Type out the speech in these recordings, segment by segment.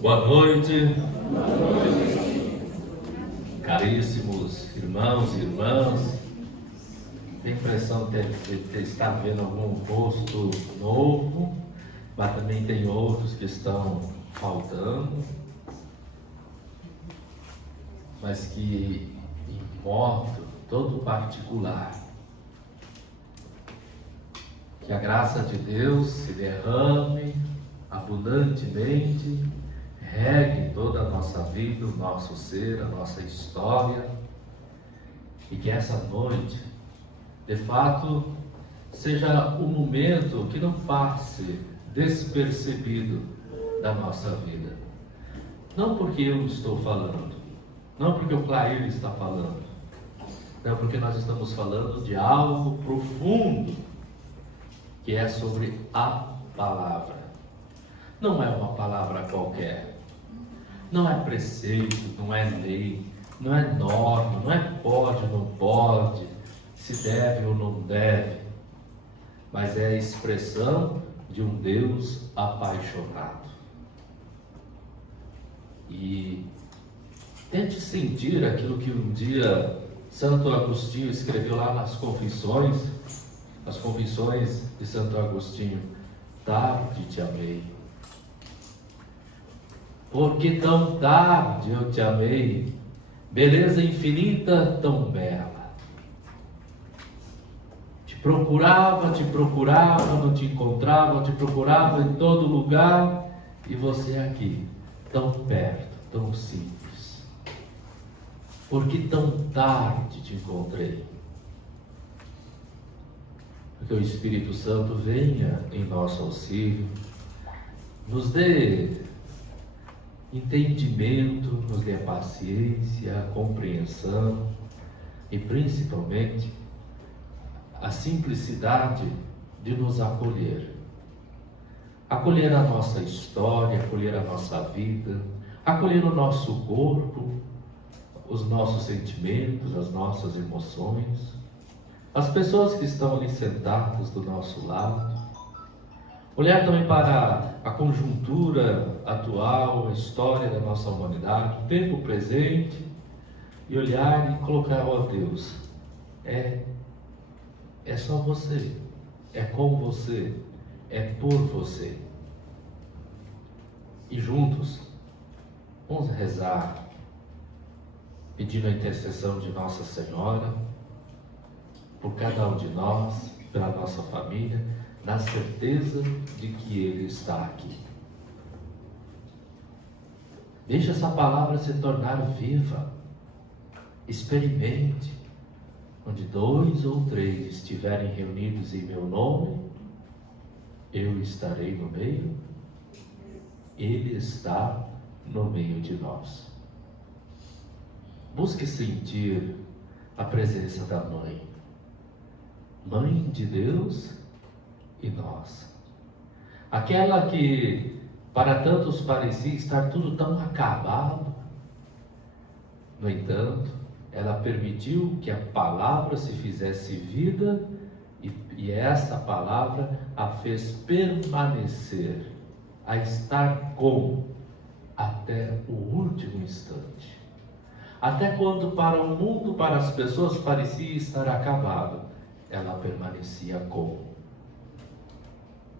Boa noite, caríssimos irmãos e irmãs. Tenho a impressão de estar vendo algum rosto novo, mas também tem outros que estão faltando, mas que em modo todo particular, que a graça de Deus se derrame abundantemente, regue toda a nossa vida, o nosso ser, a nossa história, e que essa noite, de fato, seja um momento que não passe despercebido da nossa vida. Não porque eu estou falando, não porque o Clair está falando, não porque nós estamos falando de algo profundo, que é sobre a palavra. Não é uma palavra qualquer. Não é preceito, não é lei, não é norma, não é pode ou não pode, se deve ou não deve, mas é a expressão de um Deus apaixonado. E tente sentir aquilo que um dia Santo Agostinho escreveu lá nas Confissões, as Confissões de Santo Agostinho: tarde te amei. Porque tão tarde eu te amei, beleza infinita tão bela. Te procurava, não te encontrava, te procurava em todo lugar, e você aqui, tão perto, tão simples. Porque tão tarde te encontrei. Que o Espírito Santo venha em nosso auxílio, nos dê entendimento, nos dê a paciência, a compreensão e principalmente a simplicidade de nos acolher. Acolher a nossa história, acolher a nossa vida, acolher o nosso corpo, os nossos sentimentos, as nossas emoções, as pessoas que estão ali sentadas do nosso lado. Olhar também para a conjuntura atual, a história da nossa humanidade, o tempo presente, e olhar e colocar: ó Deus, é só você, é com você, é por você. E juntos, vamos rezar, pedindo a intercessão de Nossa Senhora, por cada um de nós, pela nossa família, na certeza de que Ele está aqui. Deixe essa palavra se tornar viva. Experimente. Onde 2 ou 3 estiverem reunidos em meu nome, eu estarei no meio. Ele está no meio de nós. Busque sentir a presença da Mãe. Mãe de Deus e nós. Aquela que para tantos parecia estar tudo tão acabado. No entanto, ela permitiu que a palavra se fizesse vida e essa palavra a fez permanecer, a estar com até o último instante. Até quando para o mundo, para as pessoas parecia estar acabado, ela permanecia com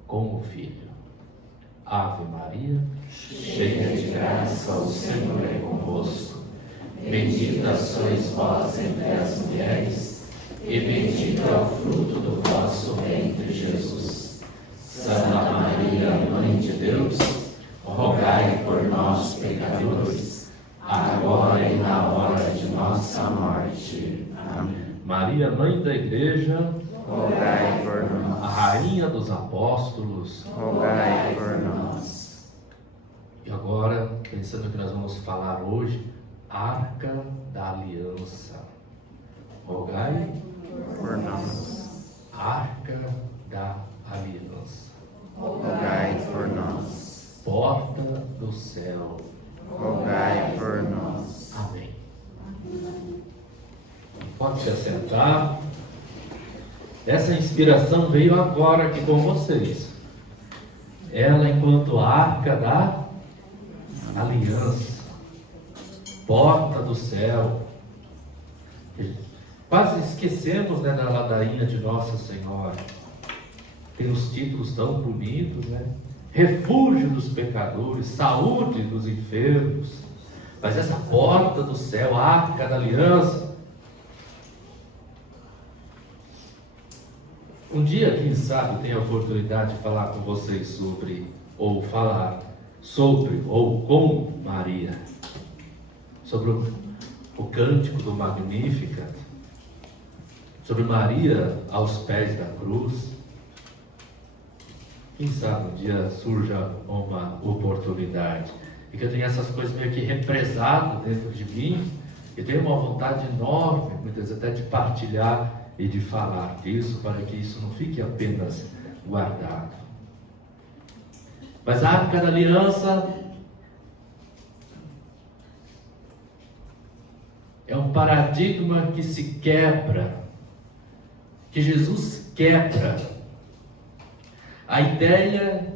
o Filho. Ave Maria, cheia de graça, o Senhor é convosco. Bendita sois vós entre as mulheres, e bendito é o fruto do vosso ventre, Jesus. Santa Maria, Mãe de Deus, rogai por nós, pecadores, agora e na hora de nossa morte. Amém. Maria, Mãe da Igreja, rogai por nós. A Rainha dos Apóstolos, rogai por nós. E agora, pensando que nós vamos falar hoje, Arca da Aliança. Rogai por nós. Arca da Aliança. Rogai por nós. Porta do céu. Rogai por nós. Amém. Pode se assentar. Essa inspiração veio agora aqui com vocês. Ela enquanto arca da aliança, porta do céu. Quase esquecemos, né, da ladainha de Nossa Senhora. Tem os títulos tão bonitos, né? Refúgio dos pecadores, saúde dos enfermos. Mas essa porta do céu, a arca da aliança. Um dia, quem sabe, eu tenho a oportunidade de falar com vocês sobre, ou falar sobre, ou com Maria, sobre o cântico do Magnificat, sobre Maria aos pés da cruz. Quem sabe um dia surja uma oportunidade, e que eu tenho essas coisas meio que represadas dentro de mim, e tenho uma vontade enorme, muitas vezes até de partilhar e de falar disso, para que isso não fique apenas guardado. Mas a Arca da Aliança é um paradigma que se quebra, que Jesus quebra. A ideia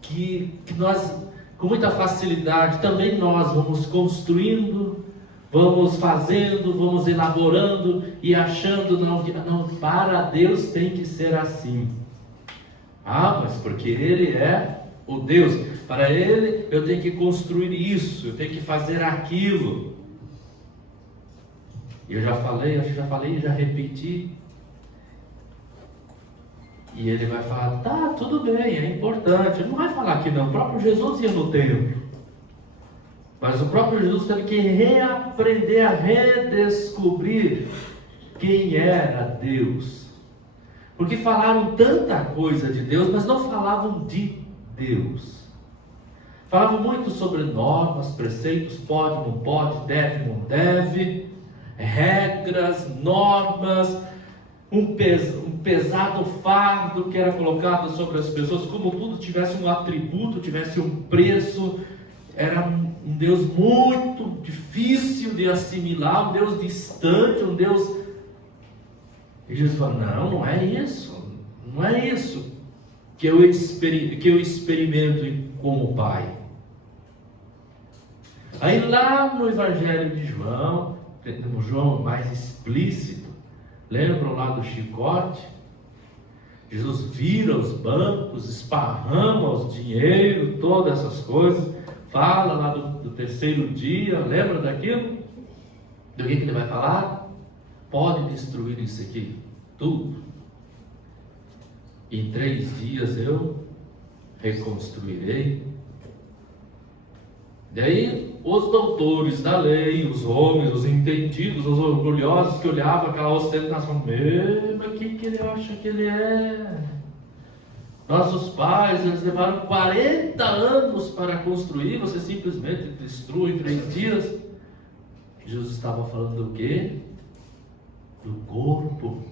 que nós, com muita facilidade, também nós vamos construindo, vamos fazendo, vamos elaborando e achando, não, para Deus tem que ser assim. Ah, mas porque Ele é o Deus, para Ele eu tenho que construir isso, eu tenho que fazer aquilo. Eu já falei, já repeti. E Ele vai falar, tá, tudo bem, é importante. Ele não vai falar que não, o próprio Jesus ia no templo. Mas o próprio Jesus teve que reaprender a redescobrir quem era Deus. Porque falaram tanta coisa de Deus, mas não falavam de Deus. Falavam muito sobre normas, preceitos, pode, não pode, deve, não deve, regras, normas, um pesado fardo que era colocado sobre as pessoas, como tudo tivesse um atributo, tivesse um preço. Era um Deus muito difícil de assimilar, um Deus distante, um Deus... E Jesus fala, não é isso, não é isso que eu experimento como Pai. Aí lá no Evangelho de João, no João mais explícito, lembram lá do chicote? Jesus vira os bancos, esparrama os dinheiro, todas essas coisas, fala lá do terceiro dia, lembra daquilo? Do que ele vai falar? Pode destruir isso aqui, tudo. Em 3 dias eu reconstruirei. Daí os doutores da lei, os homens, os entendidos, os orgulhosos que olhavam aquela ostentação, mas quem que ele acha que ele é? Nossos pais, eles levaram 40 anos para construir, você simplesmente destrui em 3 dias. Jesus estava falando do quê? Do corpo.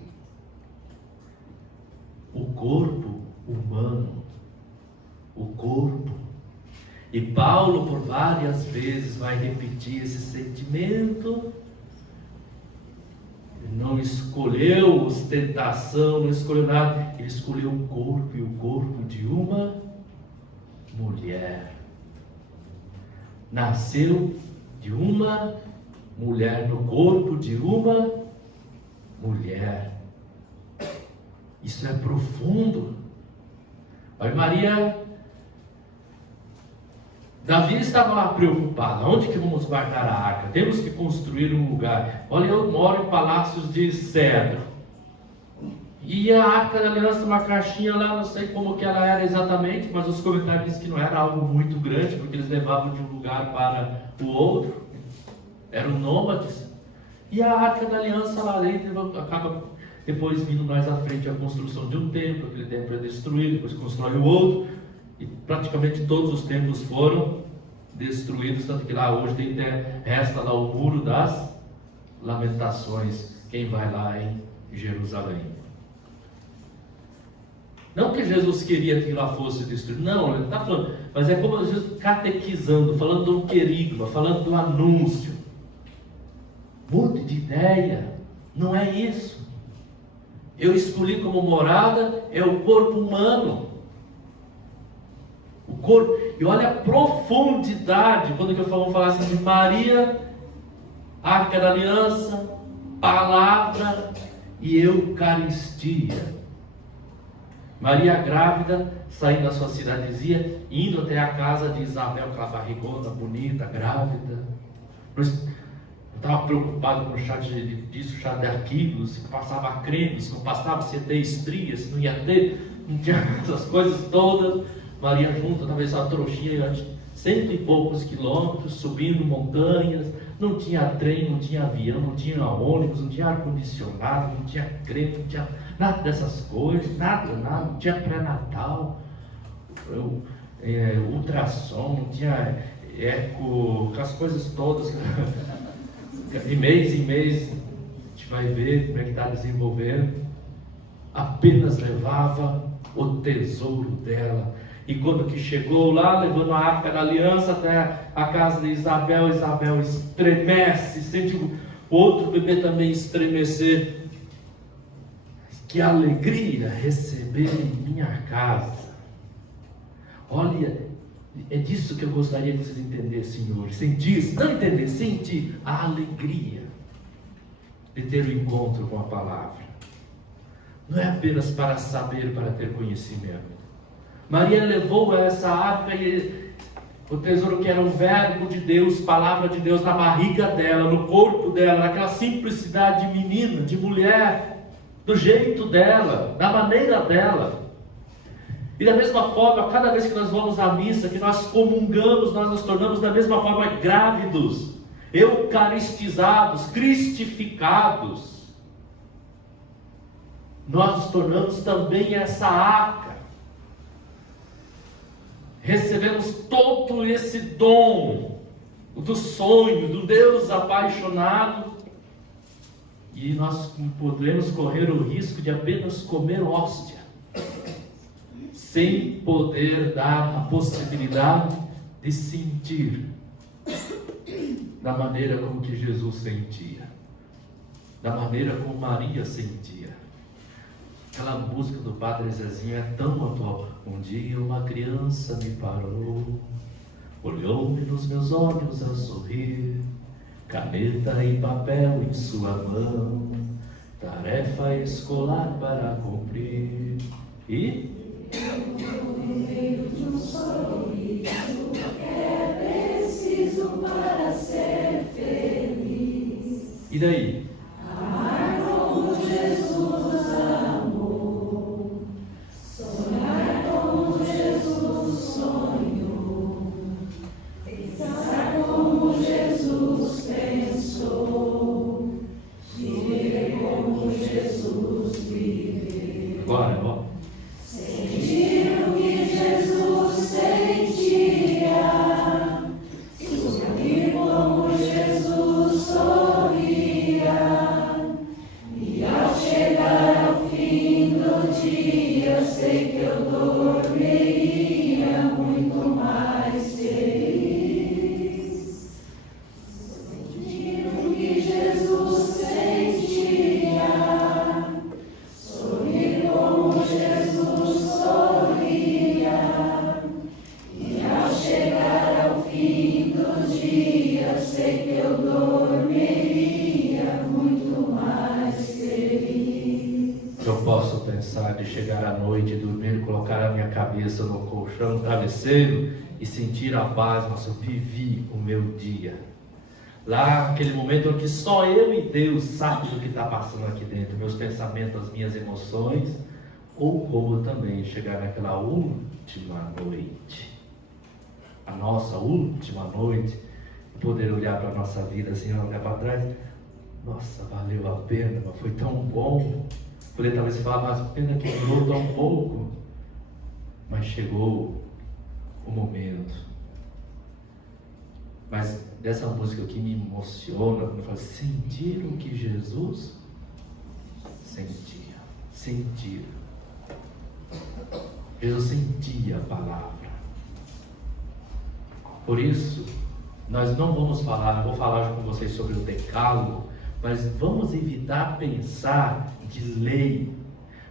O corpo humano. O corpo. E Paulo, por várias vezes, vai repetir esse sentimento. Ele não escolheu ostentação, não escolheu nada. Ele escolheu o corpo, e o corpo de uma mulher. Nasceu de uma mulher, no corpo de uma mulher. Isso é profundo. Aí Davi estava lá preocupado. Onde que vamos guardar a arca? Temos que construir um lugar. Olha, eu moro em palácios de cedro. E a Arca da Aliança, uma caixinha lá, não sei como que ela era exatamente, mas os comentários dizem que não era algo muito grande, porque eles levavam de um lugar para o outro. Eram nômades. E a Arca da Aliança lá dentro acaba depois vindo mais à frente a construção de um templo. Aquele templo é destruído, depois constrói o outro. E praticamente todos os templos foram destruídos, tanto que lá hoje resta lá o Muro das Lamentações, quem vai lá em Jerusalém. Não que Jesus queria que lá fosse destruído, não, ele está falando, mas é como Jesus catequizando, falando do querigma, falando do anúncio. Mude de ideia, não é isso. Eu escolhi como morada, é o corpo humano. O corpo. E olha a profundidade, quando eu vou falar assim de Maria, Arca da Aliança, Palavra e Eucaristia. Maria grávida, saindo da sua cidadezinha, indo até a casa de Isabel, aquela barrigona, bonita, grávida. Eu estava preocupado com o chá de arquivo, se passava creme, se não passava, se ia ter estria, se não ia ter, não tinha essas coisas todas. Maria junto, talvez uma trouxinha, 100 e poucos quilômetros, subindo montanhas, não tinha trem, não tinha avião, não tinha ônibus, não tinha ar-condicionado, não tinha creme, não tinha nada dessas coisas, nada, não tinha pré-natal, ultrassom, não tinha eco, aquelas coisas todas. De mês em mês, a gente vai ver como é que está desenvolvendo. Apenas levava o tesouro dela. E quando que chegou lá, levando a Arca da Aliança até a casa de Isabel, Isabel estremece, sente o outro bebê também estremecer. Que alegria receber em minha casa. Olha, é disso que eu gostaria que vocês entendessem, Senhor. Sentir, não entender, sentir a alegria de ter o encontro com a palavra. Não é apenas para saber, para ter conhecimento. Maria levou essa arca e o tesouro que era o verbo de Deus, palavra de Deus, na barriga dela, no corpo dela, naquela simplicidade de menina, de mulher, do jeito dela, da maneira dela. E da mesma forma, cada vez que nós vamos à missa, que nós comungamos, nós nos tornamos da mesma forma grávidos, eucaristizados, cristificados. Nós nos tornamos também essa arca. Recebemos todo esse dom do sonho, do Deus apaixonado, e nós podemos correr o risco de apenas comer hóstia, sem poder dar a possibilidade de sentir da maneira como que Jesus sentia, da maneira como Maria sentia. Aquela música do Padre Zezinho é tão atual. Um dia uma criança me parou, olhou-me nos meus olhos a sorrir, caneta e papel em sua mão, tarefa escolar para cumprir. E de um sorriso é preciso para ser feliz. E daí? Amar como Jesus amou, sonhar como Jesus sonhou, pensar como Jesus pensou, viver como Jesus viveu. Agora, ó. Sentir o que Jesus sentia, sorrir como Jesus sorria, e ao chegar ao fim do dia, sei que eu dormiria muito mais feliz. Sentir o que Jesus sentia, sorrir como Jesus sorria, e ao chegar ao fim do dia, sei que eu dormiria muito mais feliz. Eu posso pensar de chegar à noite, dormir, colocar a minha cabeça no colchão, no travesseiro e sentir a paz, mas eu vivi o meu dia. Lá, aquele momento em que só eu e Deus sabem o que está passando aqui dentro, meus pensamentos, as minhas emoções, ou como também chegar naquela última noite, a nossa última noite, poder olhar para a nossa vida assim, olhar para trás, nossa, valeu a pena, mas foi tão bom. Poder talvez falar, mas pena que durou tão pouco, mas chegou o momento. Mas dessa música aqui me emociona, quando eu falo, sentir o que Jesus sentia, sentir. Jesus sentia a palavra. Por isso, nós não vamos falar, vou falar com vocês sobre o decálogo, mas vamos evitar pensar de lei,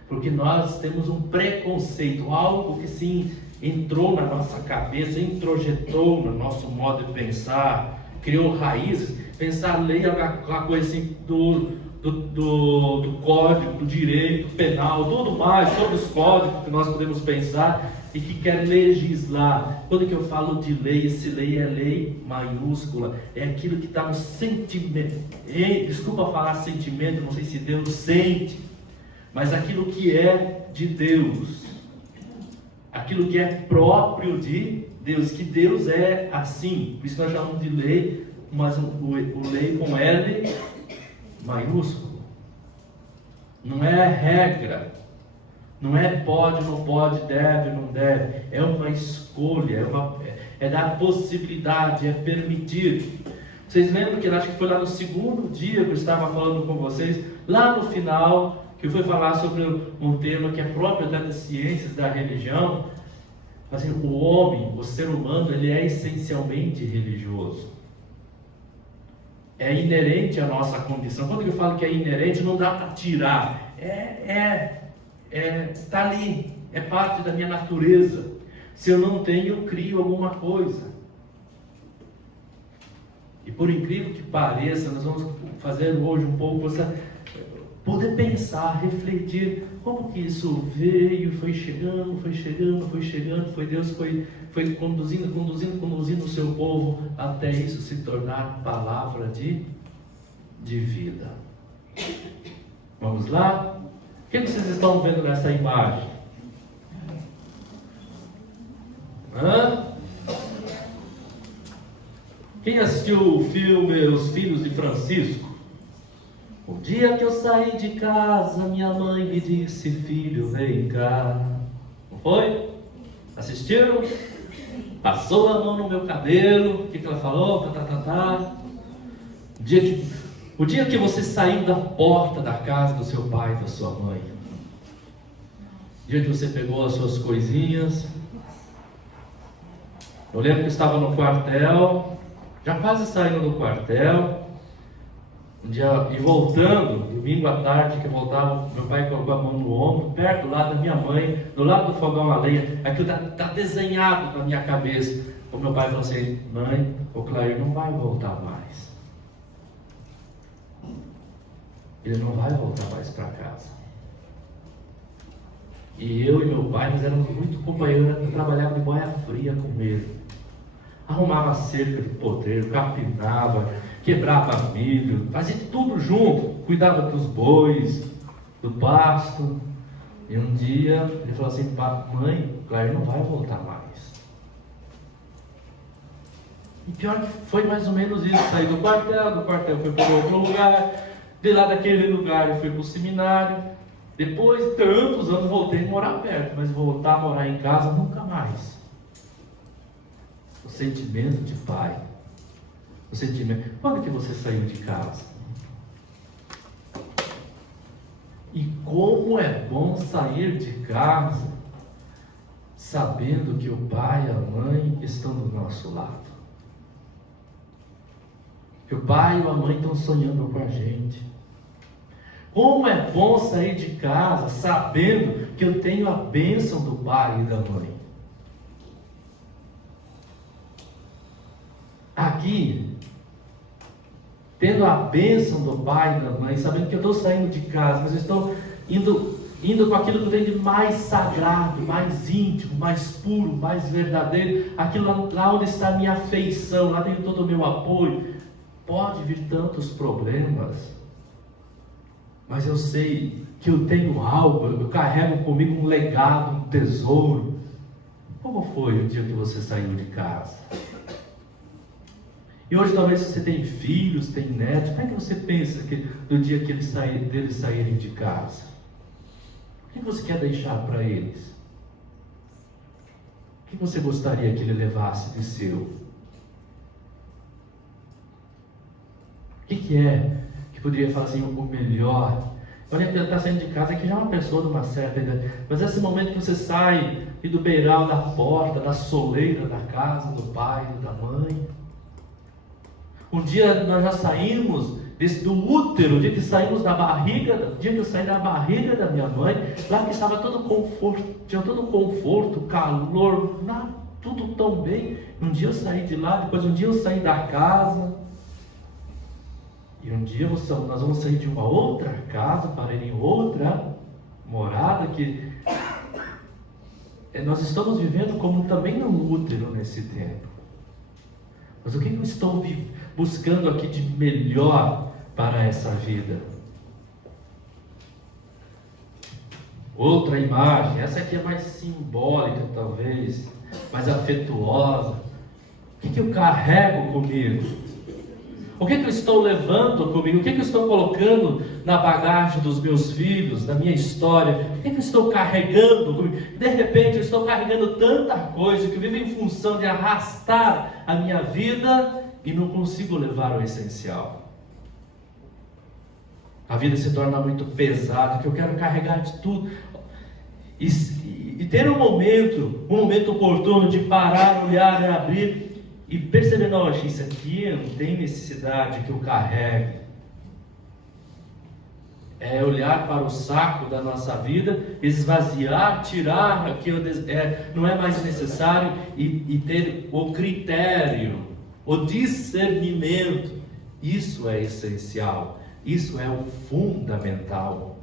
porque nós temos um preconceito, algo que sim, entrou na nossa cabeça, introjetou no nosso modo de pensar, criou raízes. Pensar a lei é uma coisa assim do código, do direito penal, tudo mais, todos os códigos que nós podemos pensar e que quer legislar. Quando que eu falo de lei, esse lei é lei maiúscula, é aquilo que está no sentimento, desculpa falar sentimento, não sei se Deus sente, mas aquilo que é de Deus, aquilo que é próprio de Deus, que Deus é assim, por isso nós chamamos de lei, mas o lei com L maiúsculo, não é regra, não é pode, não pode, deve, não deve, é uma escolha, é dar possibilidade, é permitir. Vocês lembram que acho que foi lá no segundo dia que eu estava falando com vocês, lá no final, que eu fui falar sobre um tema que é próprio das ciências da religião, assim, o homem, o ser humano, ele é essencialmente religioso. É inerente à nossa condição. Quando eu falo que é inerente, não dá para tirar. Está ali, é parte da minha natureza. Se eu não tenho, eu crio alguma coisa. E por incrível que pareça, nós vamos fazer hoje um pouco você poder pensar, refletir como que isso veio, foi chegando, foi Deus foi conduzindo o seu povo até isso se tornar palavra de vida. Vamos lá? O que vocês estão vendo nessa imagem? Quem assistiu o filme Os Filhos de Francisco? O dia que eu saí de casa, minha mãe me disse: filho, vem cá. Não foi? Assistiram? Passou a mão no meu cabelo. O que ela falou? O dia que você saiu da porta da casa do seu pai e da sua mãe. O dia que você pegou as suas coisinhas. Eu lembro que estava no quartel, já quase saindo do quartel. Um dia, e voltando, domingo à tarde, que eu voltava, meu pai colocou a mão no ombro, perto do lado da minha mãe, do lado do fogão a lenha, aquilo está desenhado na minha cabeça. O meu pai falou assim: mãe, o Clair não vai voltar mais. Ele não vai voltar mais para casa. E eu e meu pai, nós éramos muito companheiros, eu trabalhava de boia fria com ele. Arrumava cerca de potreiro, capinava, quebrava milho, fazia tudo junto, cuidava dos bois, do pasto. E um dia ele falou assim: mãe, o Clair não vai voltar mais. E pior que foi mais ou menos isso. Saí do quartel fui para outro lugar, de lá daquele lugar eu fui para o seminário. Depois de tantos anos voltei a morar perto, mas voltar a morar em casa nunca mais. O sentimento de pai. O sentimento. Quando que você saiu de casa? E como é bom sair de casa sabendo que o pai e a mãe estão do nosso lado. Que o pai e a mãe estão sonhando com a gente. Como é bom sair de casa sabendo que eu tenho a bênção do pai e da mãe. Aqui, tendo a bênção do pai e da mãe, sabendo que eu estou saindo de casa, mas eu estou indo com aquilo que vem de mais sagrado, mais íntimo, mais puro, mais verdadeiro, aquilo lá onde está a minha afeição, lá tem todo o meu apoio. Pode vir tantos problemas, mas eu sei que eu tenho algo, eu carrego comigo um legado, um tesouro. Como foi o dia que você saiu de casa? E hoje talvez você tem filhos, tem netos, como é que você pensa do dia que eles saírem de casa? O que você quer deixar para eles? O que você gostaria que ele levasse de seu? O que é que poderia falar assim, o melhor? Quando ele está saindo de casa, que já é uma pessoa de uma certa idade, mas esse momento que você sai e do beiral da porta, da soleira da casa, do pai, da mãe. Um dia nós já saímos do útero, o dia que saímos da barriga, o dia que eu saí da barriga da minha mãe, lá que estava todo conforto, tinha todo conforto, calor, tudo tão bem. Um dia eu saí de lá, depois um dia eu saí da casa, e um dia nós vamos sair de uma outra casa para ir em outra morada, que nós estamos vivendo como também no útero nesse tempo. Mas o que eu estou buscando aqui de melhor para essa vida? Outra imagem, essa aqui é mais simbólica talvez, mais afetuosa. O que eu carrego comigo? O que eu estou levando comigo? O que eu estou colocando na bagagem dos meus filhos, da minha história? O que eu estou carregando comigo? De repente eu estou carregando tanta coisa que eu vivo em função de arrastar a minha vida e não consigo levar o essencial. A vida se torna muito pesada, que eu quero carregar de tudo. E ter um momento oportuno de parar, olhar e abrir e perceber, não, isso aqui não tem necessidade que eu carregue. É olhar para o saco da nossa vida, esvaziar, tirar aquilo não é mais necessário e ter o critério, o discernimento. Isso é essencial, isso é o fundamental,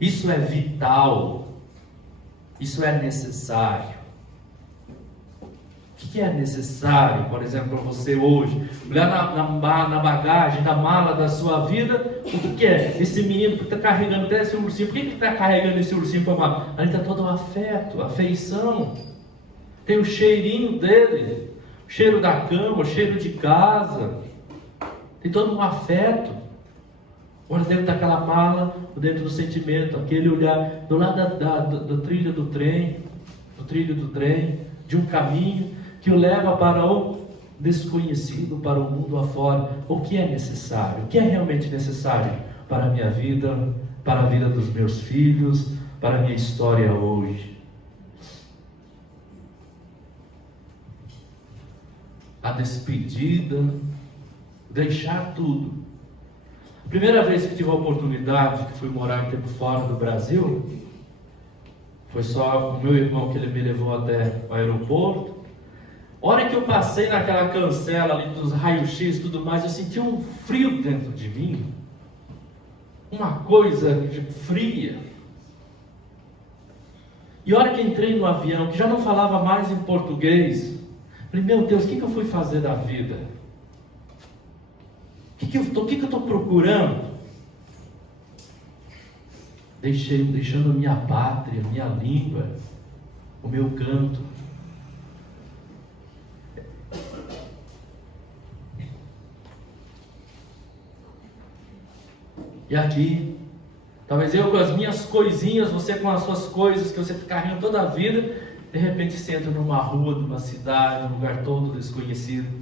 isso é vital, isso é necessário. O que é necessário, por exemplo, para você hoje? Olhar na bagagem, na mala da sua vida, o que é? Esse menino que está carregando até esse ursinho, por que ele está carregando esse ursinho para a mala? Ali está todo o afeto, afeição, tem o cheirinho dele, o cheiro da cama, o cheiro de casa, tem todo um afeto. Olha dentro daquela mala, dentro do sentimento, aquele olhar do lado da trilha do trem, de um caminho que o leva para o desconhecido, para o mundo afora. O que é necessário? O que é realmente necessário para a minha vida, para a vida dos meus filhos, para a minha história hoje? A despedida, deixar tudo. A primeira vez que tive a oportunidade, que fui morar um tempo fora do Brasil, foi só o meu irmão que ele me levou até o aeroporto. A hora que eu passei naquela cancela ali dos raios-x e tudo mais, eu senti um frio dentro de mim, uma coisa fria. E a hora que entrei no avião, que já não falava mais em português, falei, meu Deus, o que eu fui fazer da vida? O que eu estou procurando? Deixando minha pátria, minha língua, o meu canto. E aqui, talvez eu com as minhas coisinhas, você com as suas coisas que você carrega toda a vida, de repente você entra numa rua, numa cidade, num lugar todo desconhecido.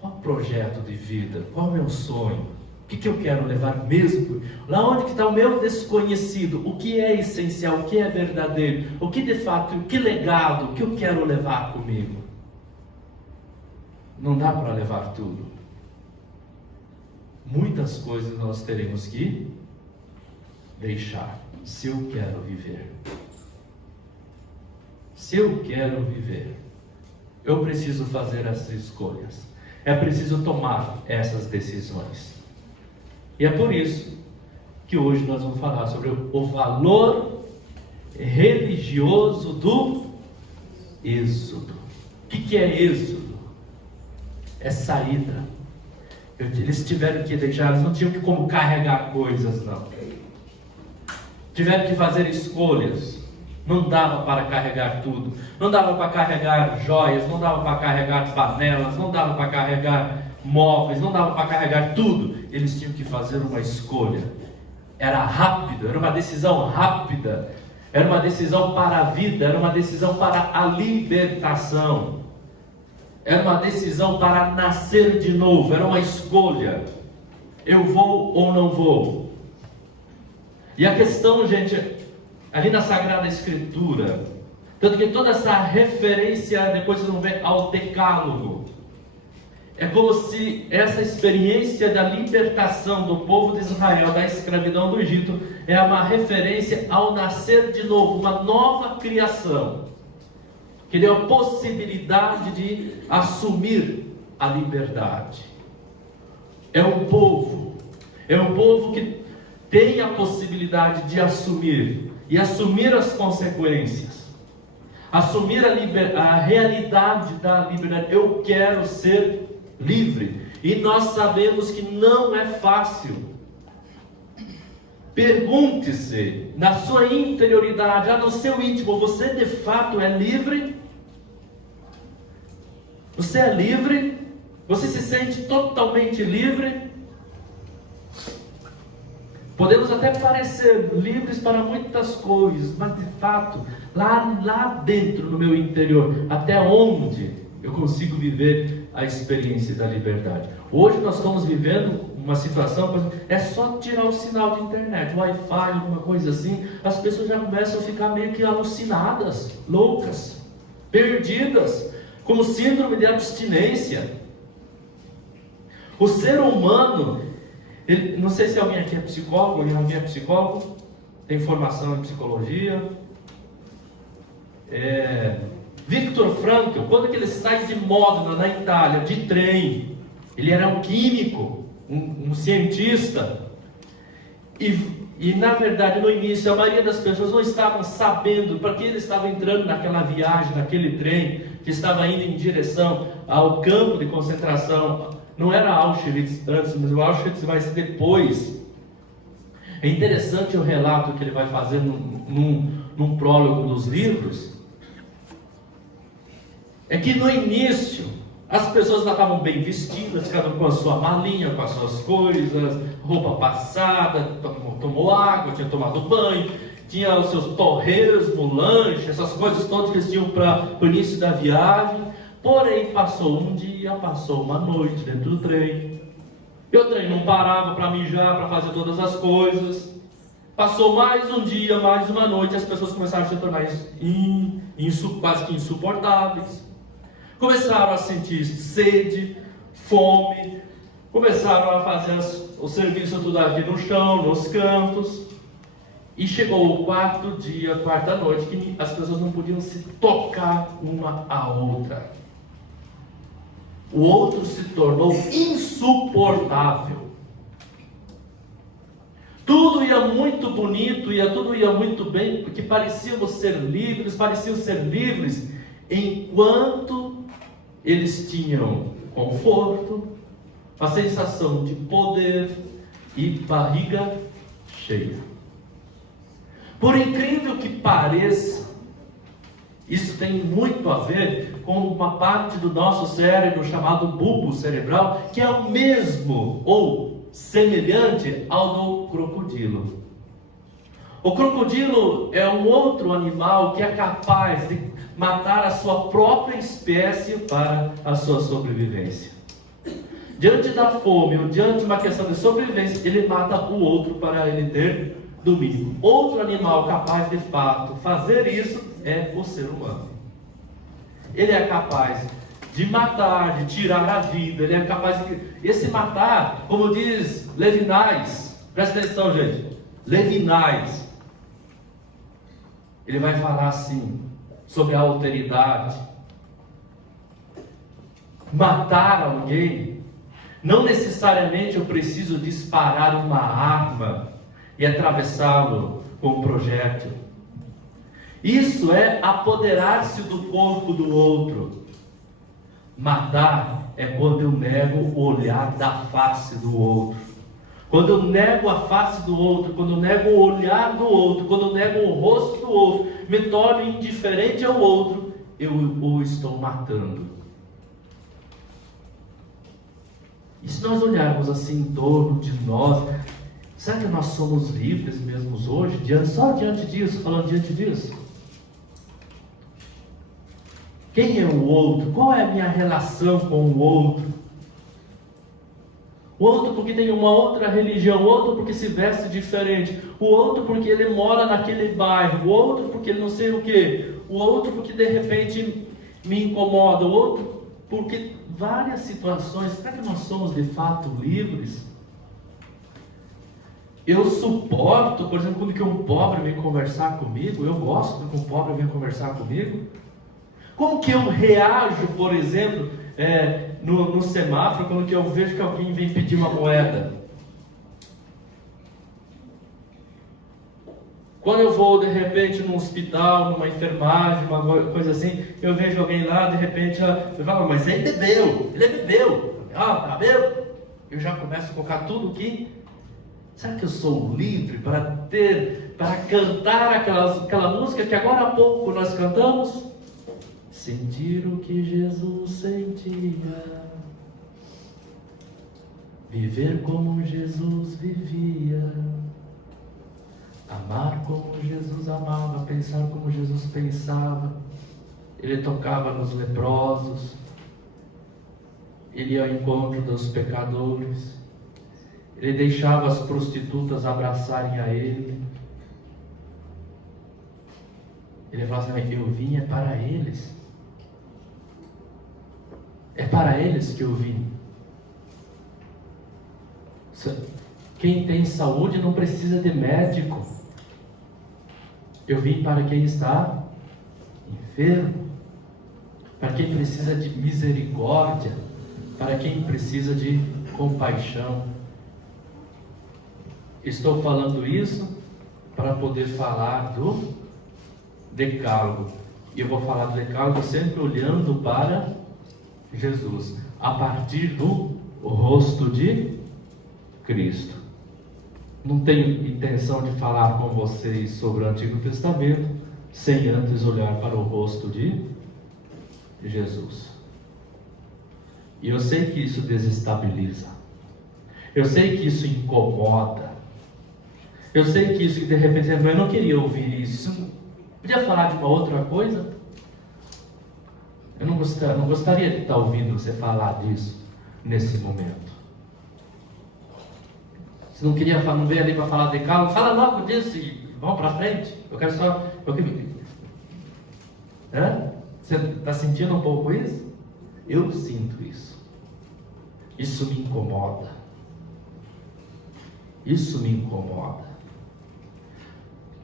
Qual o projeto de vida? Qual o meu sonho? O que eu quero levar mesmo? Lá onde está o meu desconhecido? O que é essencial? O que é verdadeiro? O que de fato, o que legado, o que eu quero levar comigo? Não dá para levar tudo. Muitas coisas nós teremos que deixar, se eu quero viver. Se eu quero viver, eu preciso fazer essas escolhas. É preciso tomar essas decisões. E é por isso que hoje nós vamos falar sobre o valor religioso do êxodo. O que é êxodo? É saída. Eles tiveram que deixar, eles não tinham como carregar coisas, não. Tiveram que fazer escolhas. Não dava para carregar tudo. Não dava para carregar joias, não dava para carregar panelas, não dava para carregar móveis, não dava para carregar tudo. Eles tinham que fazer uma escolha. Era rápido, era uma decisão rápida. Era uma decisão para a vida, era uma decisão para a libertação. Era uma decisão para nascer de novo, era uma escolha. Eu vou ou não vou? E a questão, gente, ali na Sagrada Escritura, tanto que toda essa referência, depois vocês vão ver ao decálogo, É como se essa experiência da libertação do povo de Israel da escravidão do Egito é uma referência ao nascer de novo, uma nova criação, que deu a possibilidade de assumir a liberdade. É um povo que tem a possibilidade de assumir as consequências, assumir a realidade da liberdade. Eu quero ser livre, e nós sabemos que não é fácil. Pergunte-se na sua interioridade, no seu íntimo: você de fato é livre? Você é livre? Você se sente totalmente livre? Podemos até parecer livres para muitas coisas, mas de fato, lá dentro no meu interior, até onde eu consigo viver a experiência da liberdade? Hoje nós estamos vivendo uma situação, é só tirar o sinal de internet, Wi-Fi, alguma coisa assim, as pessoas já começam a ficar meio que alucinadas, loucas, perdidas, como síndrome de abstinência. O ser humano, não sei se alguém aqui é psicólogo, alguém é psicólogo, tem formação em psicologia. Viktor Frankl, quando que ele sai de Modena, na Itália, de trem, ele era um químico, um cientista, e na verdade no início a maioria das pessoas não estavam sabendo para que ele estava entrando naquela viagem, naquele trem, que estava indo em direção ao campo de concentração. Não era Auschwitz antes, mas o Auschwitz vai ser depois. É interessante o relato que ele vai fazer num prólogo dos livros. É que no início as pessoas já estavam bem vestidas, cada um com a sua malinha, com as suas coisas, roupa passada, tomou água, tinha tomado banho, tinha os seus torresmo, lanche, essas coisas todas que eles tinham para o início da viagem. Porém, passou um dia, passou uma noite dentro do trem, e o trem não parava para mijar, para fazer todas as coisas. Passou mais um dia, mais uma noite, as pessoas começaram a se tornar quase que insuportáveis. Começaram a sentir sede, fome, começaram a fazer o serviço tudo aqui no chão, nos cantos. E chegou o quarto dia, quarta noite, que as pessoas não podiam se tocar uma à outra. O outro se tornou insuportável. Tudo ia muito bonito, tudo ia muito bem, porque pareciam ser livres, enquanto eles tinham conforto, a sensação de poder e barriga cheia. Por incrível que pareça, isso tem muito a ver com uma parte do nosso cérebro chamado bulbo cerebral, que é o mesmo ou semelhante ao do crocodilo. O crocodilo é um outro animal que é capaz de matar a sua própria espécie para a sua sobrevivência. Diante da fome ou diante de uma questão de sobrevivência, ele mata o outro para ele ter domínio. Outro animal capaz de fato fazer isso é o ser humano. Ele é capaz de matar, de tirar a vida, ele é capaz de... Esse matar, como diz Levinas, presta atenção, gente, Levinas, ele vai falar assim, sobre a alteridade. Matar alguém, não necessariamente eu preciso disparar uma arma e atravessá-lo com um projétil. Isso é apoderar-se do corpo do outro. Matar é quando eu nego o olhar da face do outro. Quando eu nego a face do outro, quando eu nego o olhar do outro, quando eu nego o rosto do outro, me torno indiferente ao outro, eu o estou matando. E se nós olharmos assim em torno de nós, será que nós somos livres mesmo hoje? Só diante disso, falando diante disso? Quem é o outro? Qual é a minha relação com o outro? O outro porque tem uma outra religião, o outro porque se veste diferente, o outro porque ele mora naquele bairro, o outro porque ele não sei o quê, o outro porque de repente me incomoda, o outro Porque várias situações, será que nós somos de fato livres? Eu suporto, por exemplo, quando que um pobre vem conversar comigo, eu gosto que um pobre vem conversar comigo. Como que eu reajo, por exemplo, no semáforo, quando que eu vejo que alguém vem pedir uma moeda? Quando eu vou, de repente, num hospital, numa enfermagem, uma coisa assim, eu vejo alguém lá, de repente, eu falo, mas ele bebeu, bebeu. Eu já começo a colocar tudo que... Será que eu sou livre para cantar aquela música que agora há pouco nós cantamos? Sentir o que Jesus sentia, viver como Jesus vivia, amar como Jesus amava, pensar como Jesus pensava. Ele tocava nos leprosos, ele ia ao encontro dos pecadores, ele deixava as prostitutas abraçarem a ele. Ele falava assim, eu vim é para eles. É para eles que eu vim. Quem tem saúde não precisa de médico. Eu vim para quem está enfermo, para quem precisa de misericórdia, para quem precisa de compaixão. Estou falando isso para poder falar do decálogo. E eu vou falar do decálogo sempre olhando para Jesus, a partir do rosto de Cristo. Não tenho intenção de falar com vocês sobre o Antigo Testamento sem antes olhar para o rosto de Jesus. E eu sei que isso desestabiliza. Eu sei que isso incomoda. Eu sei que isso, de repente, eu não queria ouvir isso. Podia falar de uma outra coisa? Eu não gostaria de estar ouvindo você falar disso nesse momento. Você não queria, não veio ali para falar de decálogo? Fala logo disso e vamos para frente. Eu quero só... Você está sentindo um pouco isso? Eu sinto isso. Isso me incomoda. Isso me incomoda.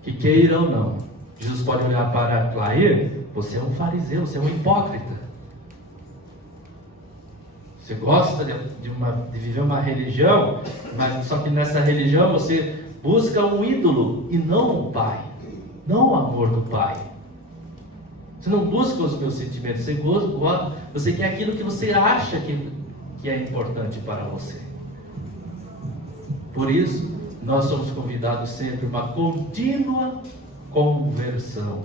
Que queira ou não, Jesus pode olhar para Clair, você é um fariseu, você é um hipócrita. Você gosta de viver uma religião, mas só que nessa religião você busca um ídolo e não o Pai, não o amor do Pai. Você não busca os meus sentimentos, você quer aquilo que você acha que é importante para você. Por isso, nós somos convidados sempre a uma contínua conversão,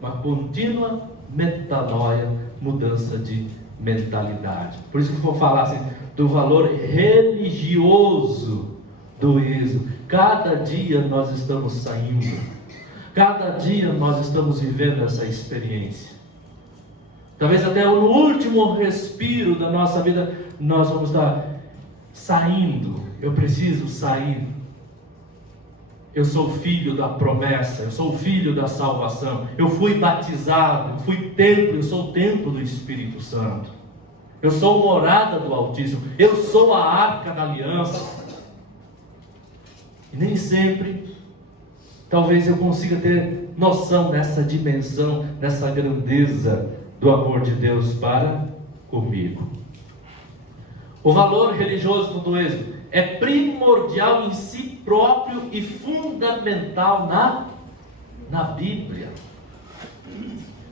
uma contínua metanoia, mudança de mentalidade. Por isso que eu vou falar assim, do valor religioso do êxodo. Cada dia nós estamos saindo, cada dia nós estamos vivendo essa experiência. Talvez até no último respiro da nossa vida nós vamos estar saindo. Eu preciso sair. Eu sou filho da promessa, eu sou filho da salvação, eu fui batizado, eu sou o templo do Espírito Santo, eu sou morada do Altíssimo, eu sou a arca da aliança. E nem sempre, talvez eu consiga ter noção dessa dimensão, dessa grandeza do amor de Deus para comigo. O valor religioso do êxodo é primordial em si próprio e fundamental na Bíblia.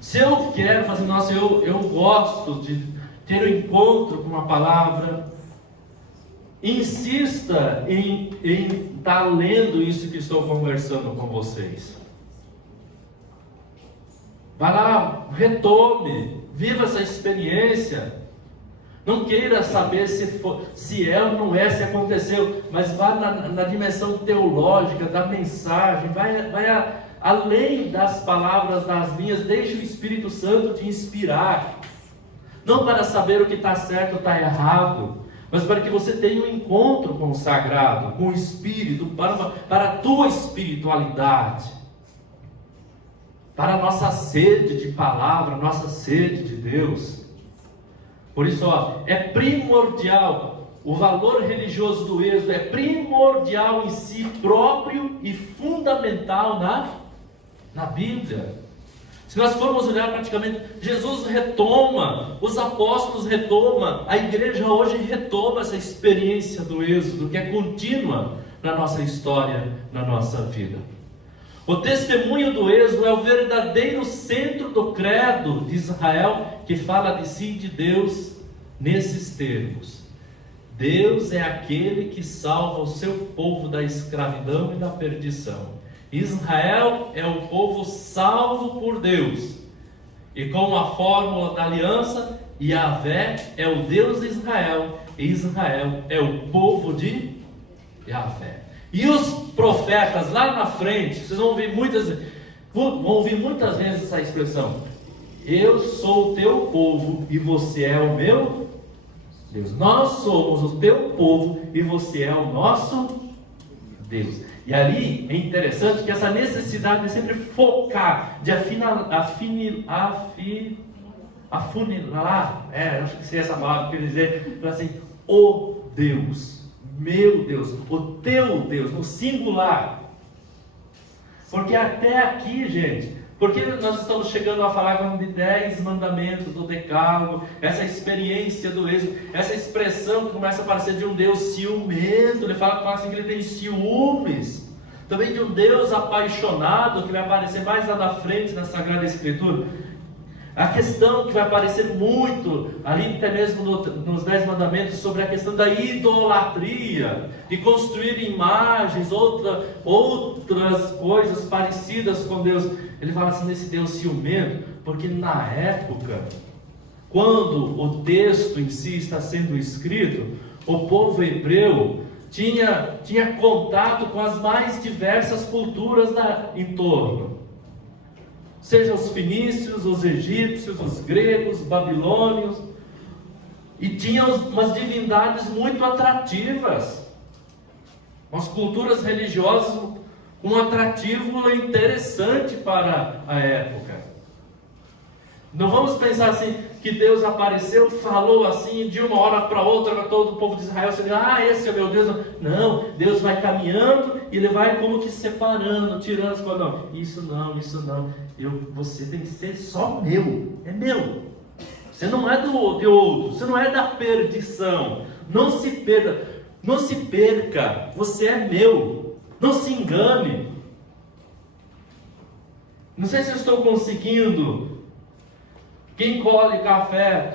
Se eu quero fazer, eu gosto de ter um encontro com uma palavra, insista em estar lendo isso que estou conversando com vocês. Vá lá, retome, viva essa experiência. Não queira saber se é ou não é, se aconteceu, mas vá na dimensão teológica da mensagem, vai além das palavras, das linhas, deixe o Espírito Santo te inspirar, não para saber o que está certo ou está errado, mas para que você tenha um encontro com o sagrado, com o Espírito, para a tua espiritualidade, para a nossa sede de palavra, nossa sede de Deus. Por isso, é primordial, o valor religioso do êxodo é primordial em si próprio e fundamental na Bíblia. Se nós formos olhar praticamente, Jesus retoma, os apóstolos retomam, a igreja hoje retoma essa experiência do êxodo, que é contínua na nossa história, na nossa vida. O testemunho do êxodo é o verdadeiro centro do credo de Israel, que fala de si, de Deus, nesses termos: Deus é aquele que salva o seu povo da escravidão e da perdição. Israel é o povo salvo por Deus, e como a fórmula da aliança, Yahvé é o Deus de Israel, e Israel é o povo de Yahvé. E os profetas lá na frente, vocês vão ouvir muitas vezes essa expressão: eu sou o teu povo e você é o meu Deus. Nós somos o teu povo e você é o nosso Deus. E ali é interessante que essa necessidade de sempre focar, de afunilar, acho que seria essa palavra que eu queria dizer, assim, o Deus, meu Deus, o teu Deus, no singular. Porque até aqui, gente, porque nós estamos chegando a falar de 10 mandamentos do decálogo, essa experiência do êxodo, essa expressão que começa a aparecer de um Deus ciumento, ele fala assim que ele tem ciúmes, também de um Deus apaixonado, que vai aparecer mais lá na frente na Sagrada Escritura. A questão que vai aparecer muito, ali até mesmo nos 10 mandamentos, sobre a questão da idolatria, de construir imagens, outras coisas parecidas com Deus. Ele fala assim desse Deus ciumento, porque na época, quando o texto em si está sendo escrito, o povo hebreu tinha contato com as mais diversas culturas em torno. Seja os fenícios, os egípcios, os gregos, os babilônios, e tinham umas divindades muito atrativas, umas culturas religiosas com um atrativo interessante para a época. Não vamos pensar assim, que Deus apareceu, falou assim, de uma hora para outra, para todo o povo de Israel, assim, esse é meu Deus. Não, Deus vai caminhando, e Ele vai como que separando, tirando as coisas. Não, isso não, você tem que ser só meu, é meu. Você não é de outro, você não é da perdição. Não se perca, você é meu, não se engane. Não sei se eu estou conseguindo. Quem colhe café,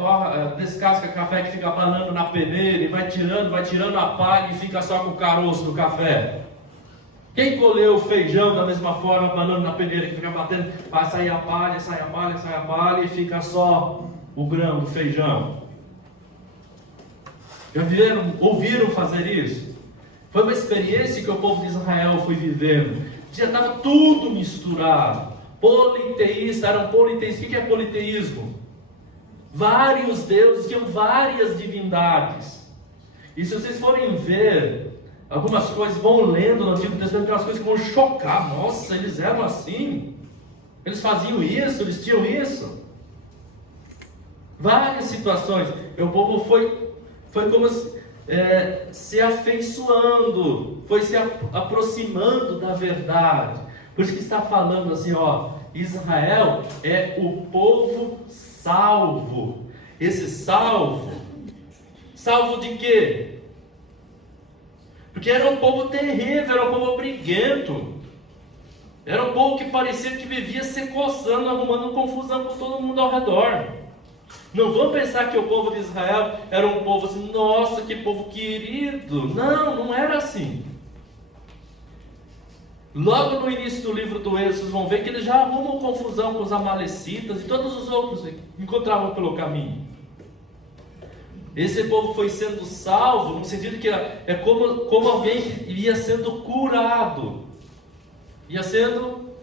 descasca café que fica banando na peneira e vai tirando a palha e fica só com o caroço do café. Quem colheu o feijão da mesma forma, banando na peneira que fica batendo, vai sair a palha e fica só o grão do feijão. Já ouviram fazer isso? Foi uma experiência que o povo de Israel foi vivendo. Já estava tudo misturado. Politeísta, eram politeístas. O que é politeísmo? Vários deuses, tinham várias divindades. E se vocês forem ver algumas coisas, vão lendo no Antigo Testamento, tem umas coisas que vão chocar. Nossa, eles eram assim? Eles faziam isso? Eles tinham isso? Várias situações. E o povo foi como se afeiçoando, foi se aproximando da verdade. Por isso que está falando assim, Israel é o povo salvo. Esse salvo de quê? Porque era um povo terrível, era um povo briguento, era um povo que parecia que vivia se coçando, arrumando confusão com todo mundo ao redor. Não vão pensar que o povo de Israel era um povo assim, nossa, que povo querido. Não era assim. Logo no início do livro do Êxodo, vocês vão ver que eles já arrumam confusão com os amalecitas e todos os outros que encontravam pelo caminho. Esse povo foi sendo salvo, no sentido que é como alguém que ia sendo curado, ia sendo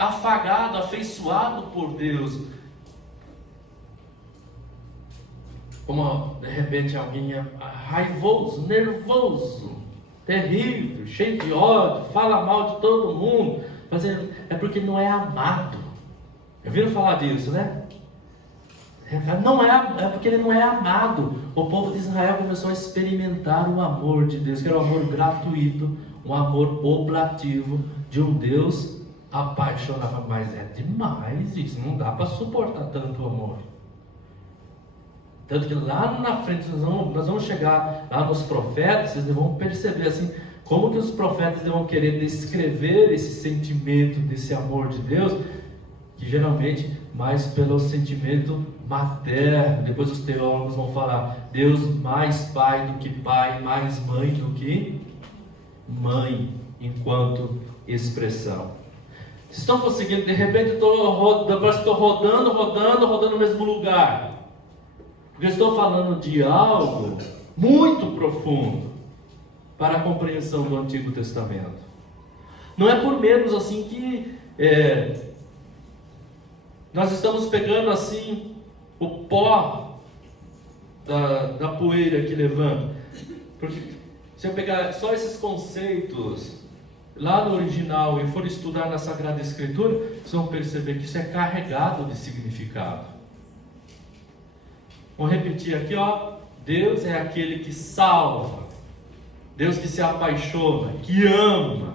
afagado, afeiçoado por Deus. Como de repente alguém é raivoso, nervoso, terrível, cheio de ódio, fala mal de todo mundo, é porque não é amado. Já ouviram falar disso, né? Não é porque ele não é amado. O povo de Israel começou a experimentar o amor de Deus, que era um amor gratuito, um amor oblativo de um Deus apaixonado. Mas é demais isso, não dá para suportar tanto amor. Tanto que lá na frente nós vamos chegar lá nos profetas, vocês vão perceber assim, como que os profetas vão querer descrever esse sentimento desse amor de Deus, que geralmente mais pelo sentimento materno. Depois os teólogos vão falar, Deus mais pai do que pai, mais mãe do que mãe, enquanto expressão. Vocês estão conseguindo? De repente parece que estou rodando no mesmo lugar. Porque estou falando de algo muito profundo para a compreensão do Antigo Testamento. Não é por menos assim que nós estamos pegando assim o pó da poeira que levanta. Porque se eu pegar só esses conceitos lá no original e for estudar na Sagrada Escritura, vocês vão perceber que isso é carregado de significado. Vamos repetir aqui, ó. Deus é aquele que salva, Deus que se apaixona, que ama,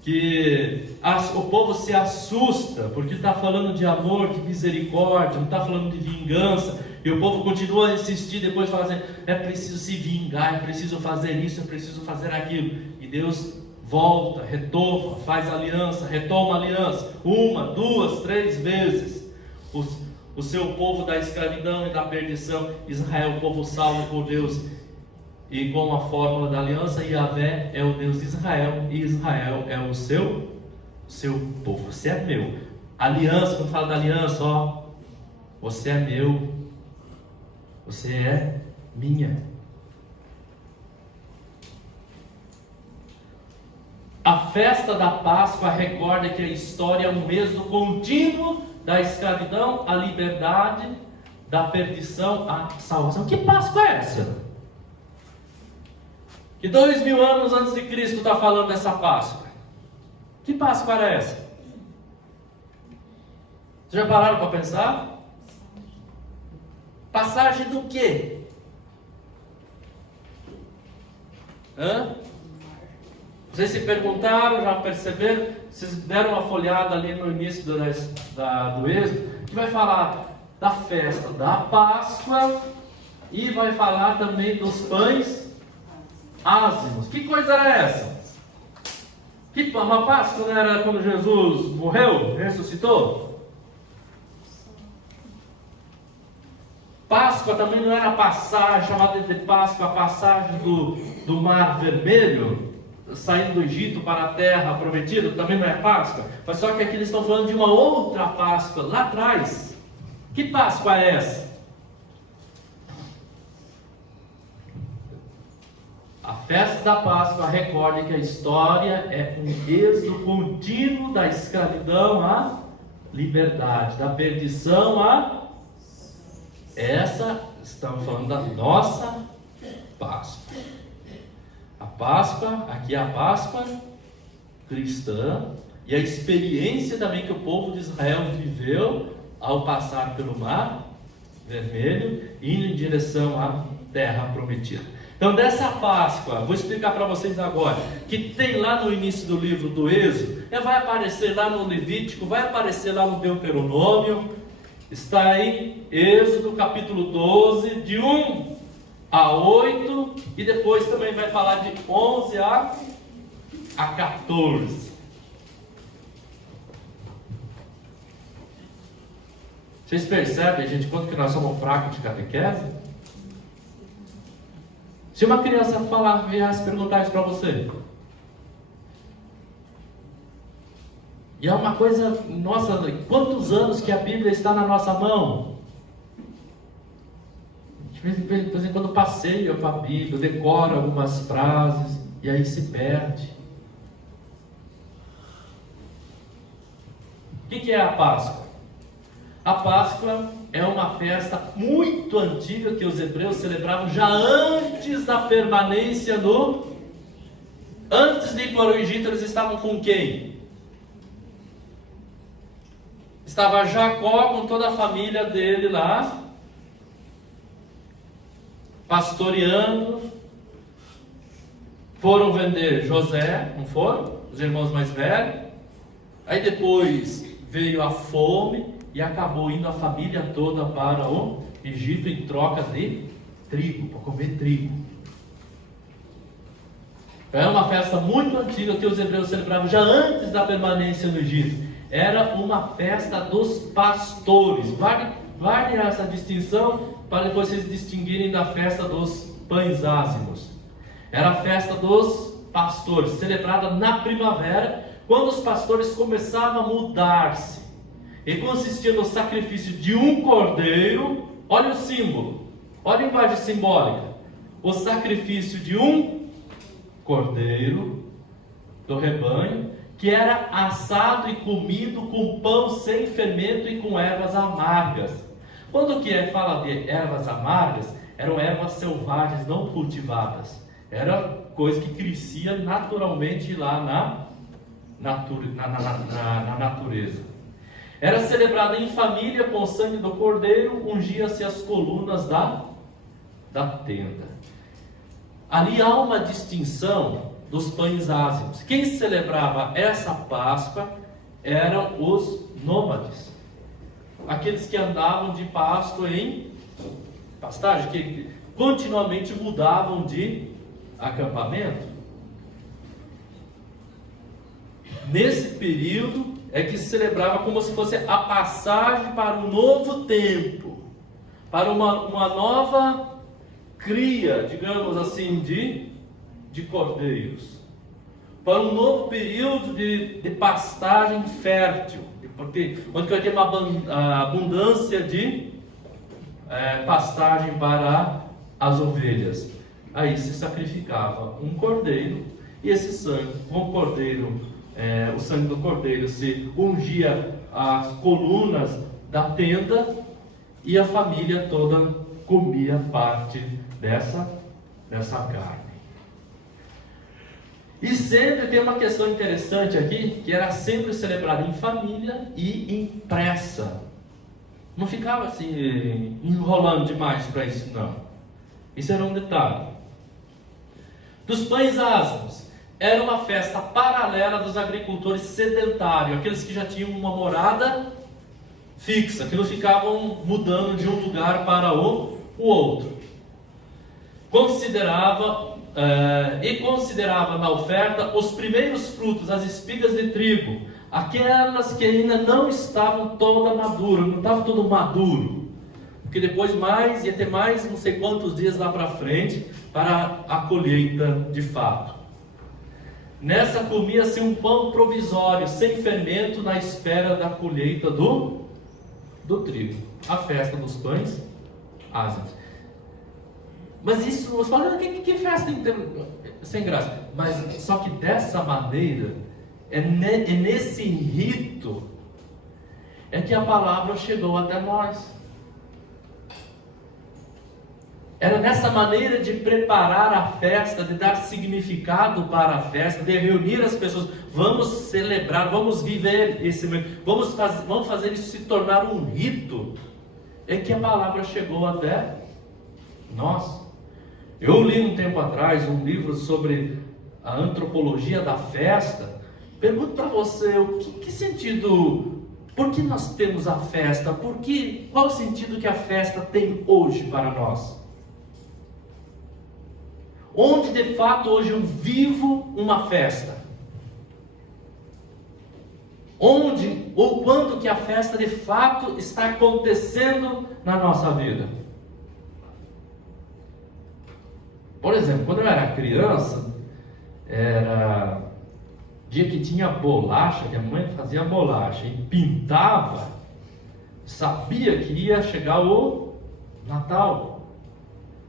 que o povo se assusta, porque está falando de amor, de misericórdia, não está falando de vingança, e o povo continua a insistir, depois fala assim, é preciso se vingar, é preciso fazer isso, é preciso fazer aquilo, e Deus volta, retoma, faz aliança, retoma aliança, 1, 2, 3 vezes, o seu povo da escravidão e da perdição, Israel, o povo salvo por Deus, e com a fórmula da aliança, Yahvé é o Deus de Israel, e Israel é o seu povo. Você é meu. Aliança, quando fala da aliança, ó, você é meu, você é minha. A festa da Páscoa recorda que a história é um mesmo contínuo da escravidão à liberdade, da perdição à salvação. Que Páscoa é essa? Que 2000 anos antes de Cristo está falando dessa Páscoa? Que Páscoa era essa? Vocês já pararam para pensar? Passagem do quê? Vocês se perguntaram, já perceberam? Vocês deram uma folhada ali no início do Êxodo, que vai falar da festa da Páscoa e vai falar também dos pães ázimos. Que coisa era essa? Uma Páscoa não era quando Jesus morreu, ressuscitou? Páscoa também não era a passagem, chamada de Páscoa, a passagem do Mar Vermelho, saindo do Egito para a terra prometida, também não é Páscoa, mas só que aqui eles estão falando de uma outra Páscoa, lá atrás. Que Páscoa é essa? A festa da Páscoa recorda que a história é um êxodo contínuo da escravidão à liberdade, da perdição à... Estamos falando da nossa Páscoa. A Páscoa, aqui é a Páscoa cristã, e a experiência também que o povo de Israel viveu ao passar pelo Mar Vermelho, indo em direção à terra prometida. Então, dessa Páscoa, vou explicar para vocês agora, que tem lá no início do livro do Êxodo, vai aparecer lá no Levítico, vai aparecer lá no Deuteronômio, está em Êxodo capítulo 12, de 1 a 8, e depois também vai falar de 11 a 14. Vocês percebem, gente, quanto que nós somos fracos de catequese? Se uma criança viesse perguntar isso para você, e é uma coisa, nossa, quantos anos que a Bíblia está na nossa mão? De vez em quando passeio com a Bíblia, decoro algumas frases, e aí se perde. O que é a Páscoa? A Páscoa é uma festa muito antiga que os hebreus celebravam já antes da permanência Antes de ir para o Egito, eles estavam com quem? estava Jacó com toda a família dele lá, pastoreando. Foram vender José, não foram? Os irmãos mais velhos. Aí depois veio a fome e acabou indo a família toda para o Egito em troca de trigo, para comer trigo. É uma festa muito antiga que os hebreus celebravam já antes da permanência no Egito. Era uma festa dos pastores. Guardem essa distinção para depois vocês distinguirem da festa dos pães ázimos. Era a festa dos pastores, celebrada na primavera, quando os pastores começavam a mudar-se. E consistia no sacrifício de um cordeiro. Olha o símbolo, olha a imagem simbólica. O sacrifício de um cordeiro do rebanho, que era assado e comido com pão sem fermento e com ervas amargas. Quando que fala de ervas amargas, eram ervas selvagens não cultivadas. Era coisa que crescia naturalmente lá na natureza. Era celebrada em família com o sangue do cordeiro, ungia-se as colunas da tenda. Ali há uma distinção dos pães ázimos. Quem celebrava essa Páscoa eram os nômades, aqueles que andavam de pasto em pastagem, que continuamente mudavam de acampamento. Nesse período é que se celebrava como se fosse a passagem para um novo tempo, para uma nova cria, digamos assim, de cordeiros, para um novo período de pastagem fértil, onde vai ter uma abundância de pastagem para as ovelhas. Aí se sacrificava um cordeiro, e esse sangue, com o cordeiro, o sangue do cordeiro se ungia as colunas da tenda, e a família toda comia parte dessa carne. E sempre tem uma questão interessante aqui, que era sempre celebrada em família e em pressa. Não ficava assim enrolando demais para isso, não. Isso era um detalhe. Dos pães ázimos, era uma festa paralela dos agricultores sedentários, aqueles que já tinham uma morada fixa, que não ficavam mudando de um lugar para o outro. Considerava na oferta os primeiros frutos, as espigas de trigo, aquelas que ainda não estavam todas maduras, não estava todo maduro, porque depois ia ter mais não sei quantos dias lá para frente para a colheita de fato. Nessa comia-se um pão provisório, sem fermento, na espera da colheita do trigo, a festa dos pães ázimos. Mas isso, você fala, que festa sem graça? Mas só que dessa maneira, é nesse rito, é que a palavra chegou até nós. Era nessa maneira de preparar a festa, de dar significado para a festa, de reunir as pessoas. Vamos celebrar, vamos viver esse momento, vamos fazer isso se tornar um rito. É que a palavra chegou até nós. Eu li um tempo atrás um livro sobre a antropologia da festa. Pergunto para você, que sentido, por que nós temos a festa? Qual o sentido que a festa tem hoje para nós? Onde de fato hoje eu vivo uma festa? Onde ou quando que a festa de fato está acontecendo na nossa vida? Por exemplo, quando eu era criança, era dia que tinha bolacha, que a mãe fazia bolacha e pintava, sabia que ia chegar o Natal,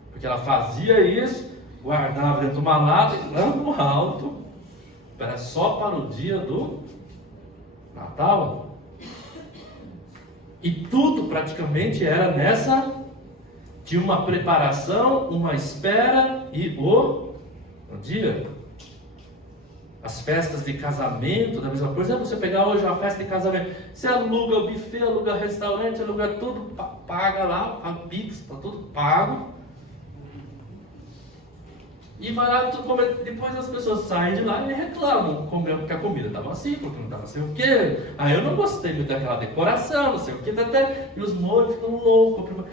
porque ela fazia isso, guardava dentro de uma lata e lá no alto, era só para o dia do Natal. E tudo praticamente era tinha uma preparação, uma espera e o dia. As festas de casamento, da mesma coisa, é você pegar hoje uma festa de casamento, você aluga o buffet, aluga restaurante, aluga tudo, paga lá, paga Pix, tá tudo pago. E vai lá, tudo comer. Depois as pessoas saem de lá e reclamam que a comida estava assim, porque não estava assim o quê. Ah, eu não gostei muito daquela decoração, não sei o quê, até, e os molhos ficam loucos.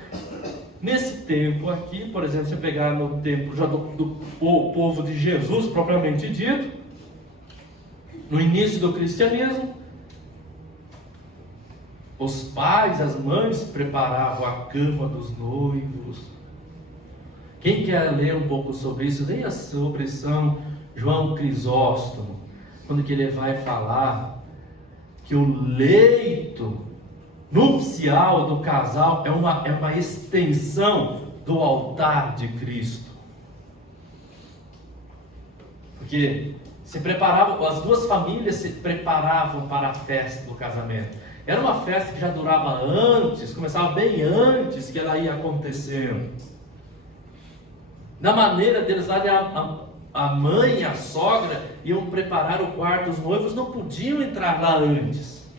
Nesse tempo aqui, por exemplo, você pegar no tempo já do povo de Jesus, propriamente dito, no início do cristianismo, os pais, as mães preparavam a cama dos noivos. Quem quer ler um pouco sobre isso, leia sobre São João Crisóstomo, quando que ele vai falar que o leito nupcial do casal é uma extensão do altar de Cristo. Porque se preparavam, as duas famílias se preparavam para a festa do casamento. Era uma festa que já durava antes, começava bem antes que ela ia acontecendo. Da maneira deles lá, a mãe e a sogra iam preparar o quarto, os noivos não podiam entrar lá antes.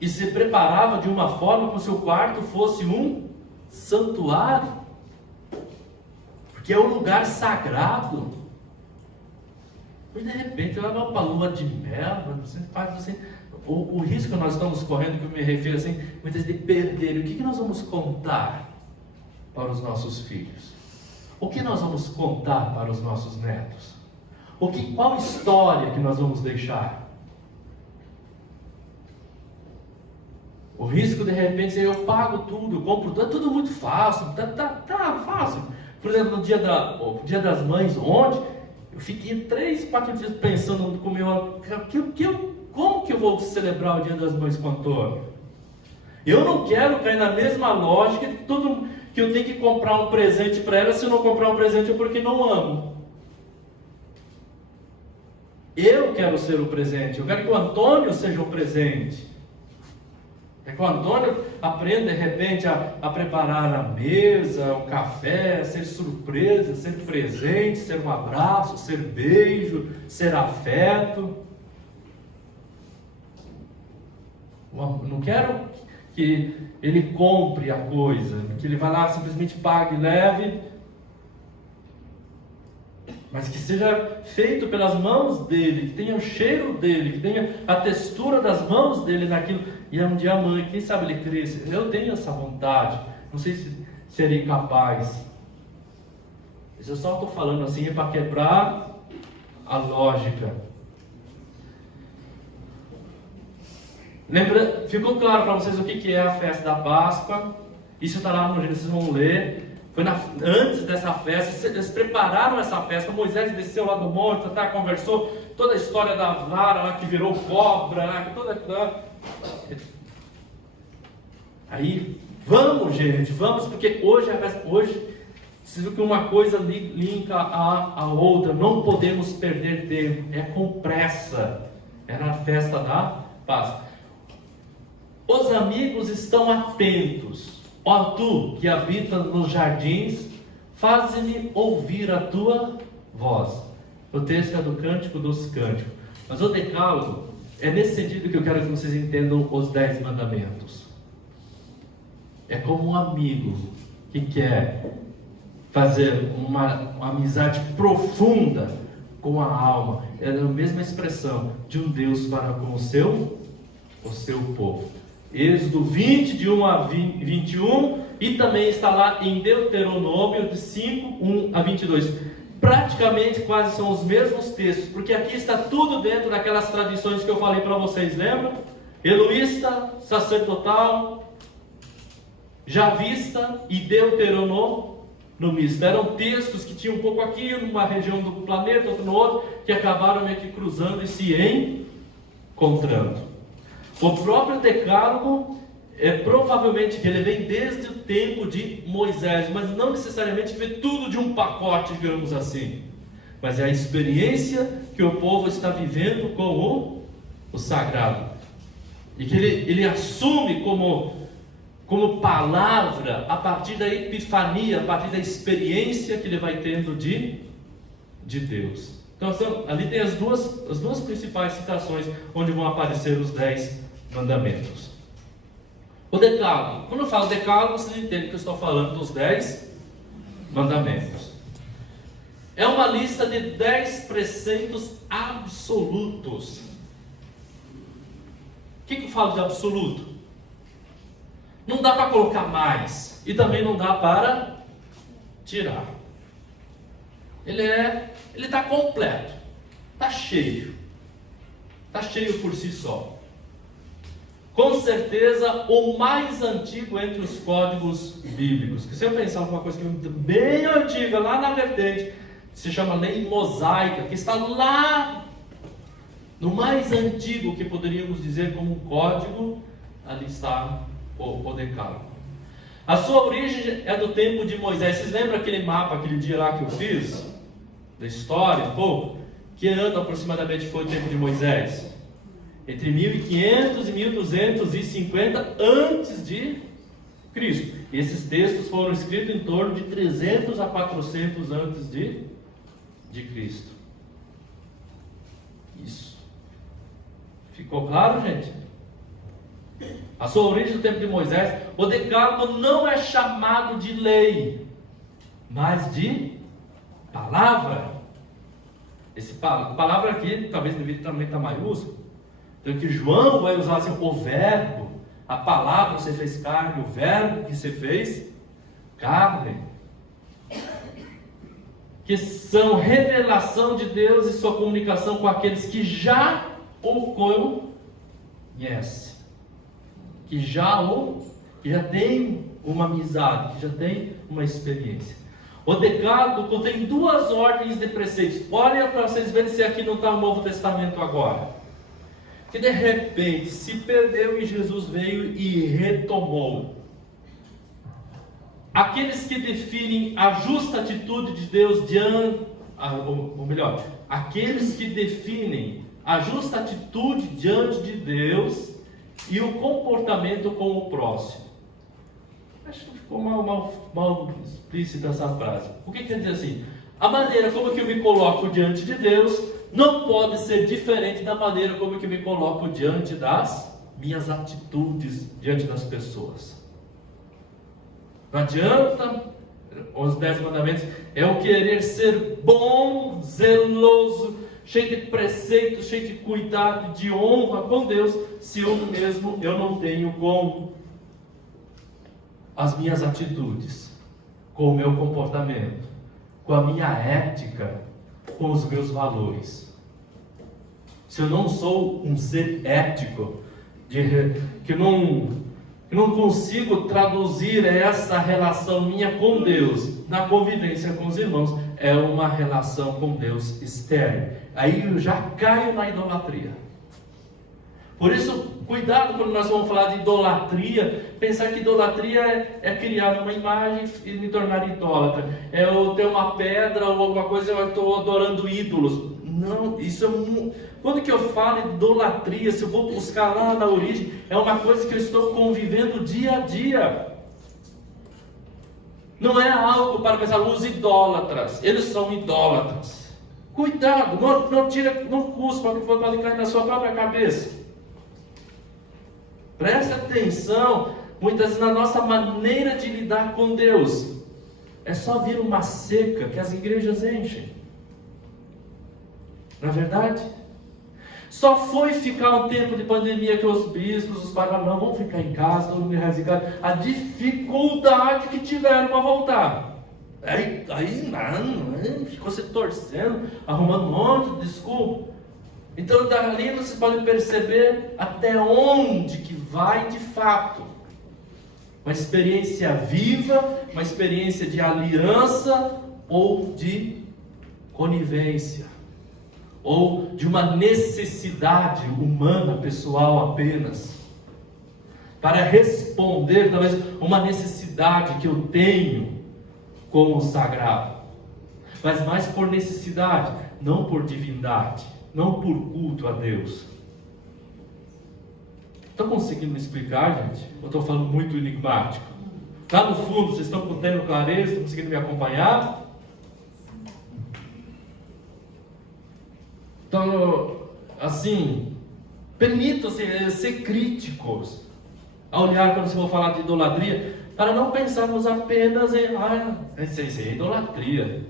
E se preparava de uma forma como se o quarto fosse um santuário, porque é um lugar sagrado. E de repente ela vai para a lua de mel, você faz assim. O risco que nós estamos correndo, que eu me refiro assim, muitas vezes de perder. O que nós vamos contar para os nossos filhos? O que nós vamos contar para os nossos netos? Qual história que nós vamos deixar? O risco de repente ser eu pago tudo, eu compro tudo, é tudo muito fácil, tá fácil. Por exemplo, no dia das mães, ontem, eu fiquei 3, 4 dias pensando como que eu vou celebrar o dia das mães com o Antônio? Eu não quero cair na mesma lógica que eu tenho que comprar um presente para ela. Se eu não comprar um presente é porque não amo. Eu quero ser o presente. Eu quero que o Antônio seja o presente. É que o Antônio aprenda de repente a preparar a mesa, o café, ser surpresa, ser presente, ser um abraço, ser beijo, ser afeto. Eu não quero que ele compre a coisa, que ele vá lá, simplesmente pague e leve, mas que seja feito pelas mãos dele, que tenha o cheiro dele, que tenha a textura das mãos dele naquilo. E um dia a mãe, quem sabe ele cresce. Eu tenho essa vontade, não sei se serei capaz. Eu só estou falando assim para quebrar a lógica. Lembra, ficou claro para vocês o que é a festa da Páscoa? Isso está lá no Gênesis, vocês vão ler. Foi antes dessa festa, eles prepararam essa festa. Moisés desceu lá do monte, conversou toda a história da vara lá que virou cobra, lá, toda. Aí, vamos gente, vamos, porque hoje a festa, hoje, vocês viram que uma coisa linka a outra, não podemos perder tempo, é com pressa. Era a festa da Páscoa. Os amigos estão atentos. Ó tu que habita nos jardins, faze-me ouvir a tua voz. O texto é do Cântico dos Cânticos. Mas o decálogo é nesse sentido que eu quero que vocês entendam os 10 mandamentos. É como um amigo que quer fazer uma amizade profunda com a alma. É a mesma expressão de um Deus para com o seu povo. Êxodo 20, de 1 a 21, e também está lá em Deuteronômio de 5, 1 a 22. Praticamente quase são os mesmos textos, porque aqui está tudo dentro daquelas tradições que eu falei para vocês, lembram? Eloísta, sacerdotal, javista e deuteronomista. Eram textos que tinham um pouco aqui, numa região do planeta, outro no outro, que acabaram meio que cruzando e se encontrando. O próprio decálogo provavelmente que ele vem desde o tempo de Moisés, mas não necessariamente vê tudo de um pacote, digamos assim. Mas é a experiência que o povo está vivendo com o sagrado. E que ele assume como palavra a partir da epifania, a partir da experiência que ele vai tendo de Deus. Então ali tem as duas principais citações onde vão aparecer os 10 mandamentos. O decálogo. Quando eu falo decálogo, vocês entendem que eu estou falando dos 10 mandamentos. É uma lista de 10 preceitos absolutos. O que eu falo de absoluto? Não dá para colocar mais e também não dá para tirar. Ele está completo, está cheio por si só. Com certeza o mais antigo entre os códigos bíblicos. Se eu pensar alguma coisa bem antiga, lá na vertente, se chama lei mosaica, que está lá no mais antigo que poderíamos dizer como um código, ali está o decálogo. A sua origem é do tempo de Moisés. Vocês lembram aquele mapa, aquele dia lá que eu fiz? Da história, um pouco? Que ano aproximadamente foi o tempo de Moisés? Entre 1500 e 1250 antes de Cristo. E esses textos foram escritos em torno de 300 a 400 antes de Cristo. Isso. Ficou claro, gente? A sua origem do tempo de Moisés. O decálogo não é chamado de lei, mas de palavra. Esse palavra aqui, talvez deveria também estar maiúsculo. Então que João vai usar assim, o verbo, a palavra que você fez carne, o verbo que você fez carne. Que são revelação de Deus e sua comunicação com aqueles que já o conhecem. Que já tem uma amizade, que já tem uma experiência. O decálogo contém 2 ordens de preceitos. Olha para vocês verem se aqui não está o Novo Testamento agora. Que de repente se perdeu e Jesus veio e retomou. Aqueles que definem a justa atitude de Deus aqueles que definem a justa atitude diante de Deus e o comportamento com o próximo. Acho que ficou mal explícita essa frase. O que quer dizer assim? A maneira como que eu me coloco diante de Deus não pode ser diferente da maneira como que eu me coloco diante das minhas atitudes diante das pessoas. Não adianta, os 10 mandamentos é o querer ser bom, zeloso, cheio de preceitos, cheio de cuidado, de honra com Deus, se eu mesmo não tenho com as minhas atitudes, com o meu comportamento, com a minha ética, com os meus valores. Se eu não sou um ser ético, que não consigo traduzir essa relação minha com Deus na convivência com os irmãos, é uma relação com Deus estéril. Aí eu já caio na idolatria. Por isso, cuidado quando nós vamos falar de idolatria, pensar que idolatria é criar uma imagem e me tornar idólatra. É eu ter uma pedra ou alguma coisa, eu estou adorando ídolos. Não, isso é quando que eu falo de idolatria, se eu vou buscar lá na origem, é uma coisa que eu estou convivendo dia a dia. Não é algo para pensar, os idólatras, eles são idólatras. Cuidado, não cuspa, porque pode cair na sua própria cabeça. Preste atenção, muitas vezes na nossa maneira de lidar com Deus. É só vir uma seca que as igrejas enchem. Não é verdade? Só foi ficar um tempo de pandemia que os bispos, os padres não vão ficar em casa, todo mundo em casa. A dificuldade que tiveram para voltar. Aí ficou se torcendo, arrumando um monte de desculpa. Então dali vocês podem perceber até onde que vai de fato. Uma experiência viva, uma experiência de aliança ou de conivência. Ou de uma necessidade humana, pessoal apenas, para responder talvez uma necessidade que eu tenho com o sagrado, mas mais por necessidade, não por divindade, não por culto a Deus. Estão conseguindo me explicar, gente? Eu estou falando muito enigmático? Lá no fundo, vocês estão tendo clareza? Estão conseguindo me acompanhar? Então, assim, permitam-se ser críticos ao olhar quando se for falar de idolatria, para não pensarmos apenas em, isso é idolatria.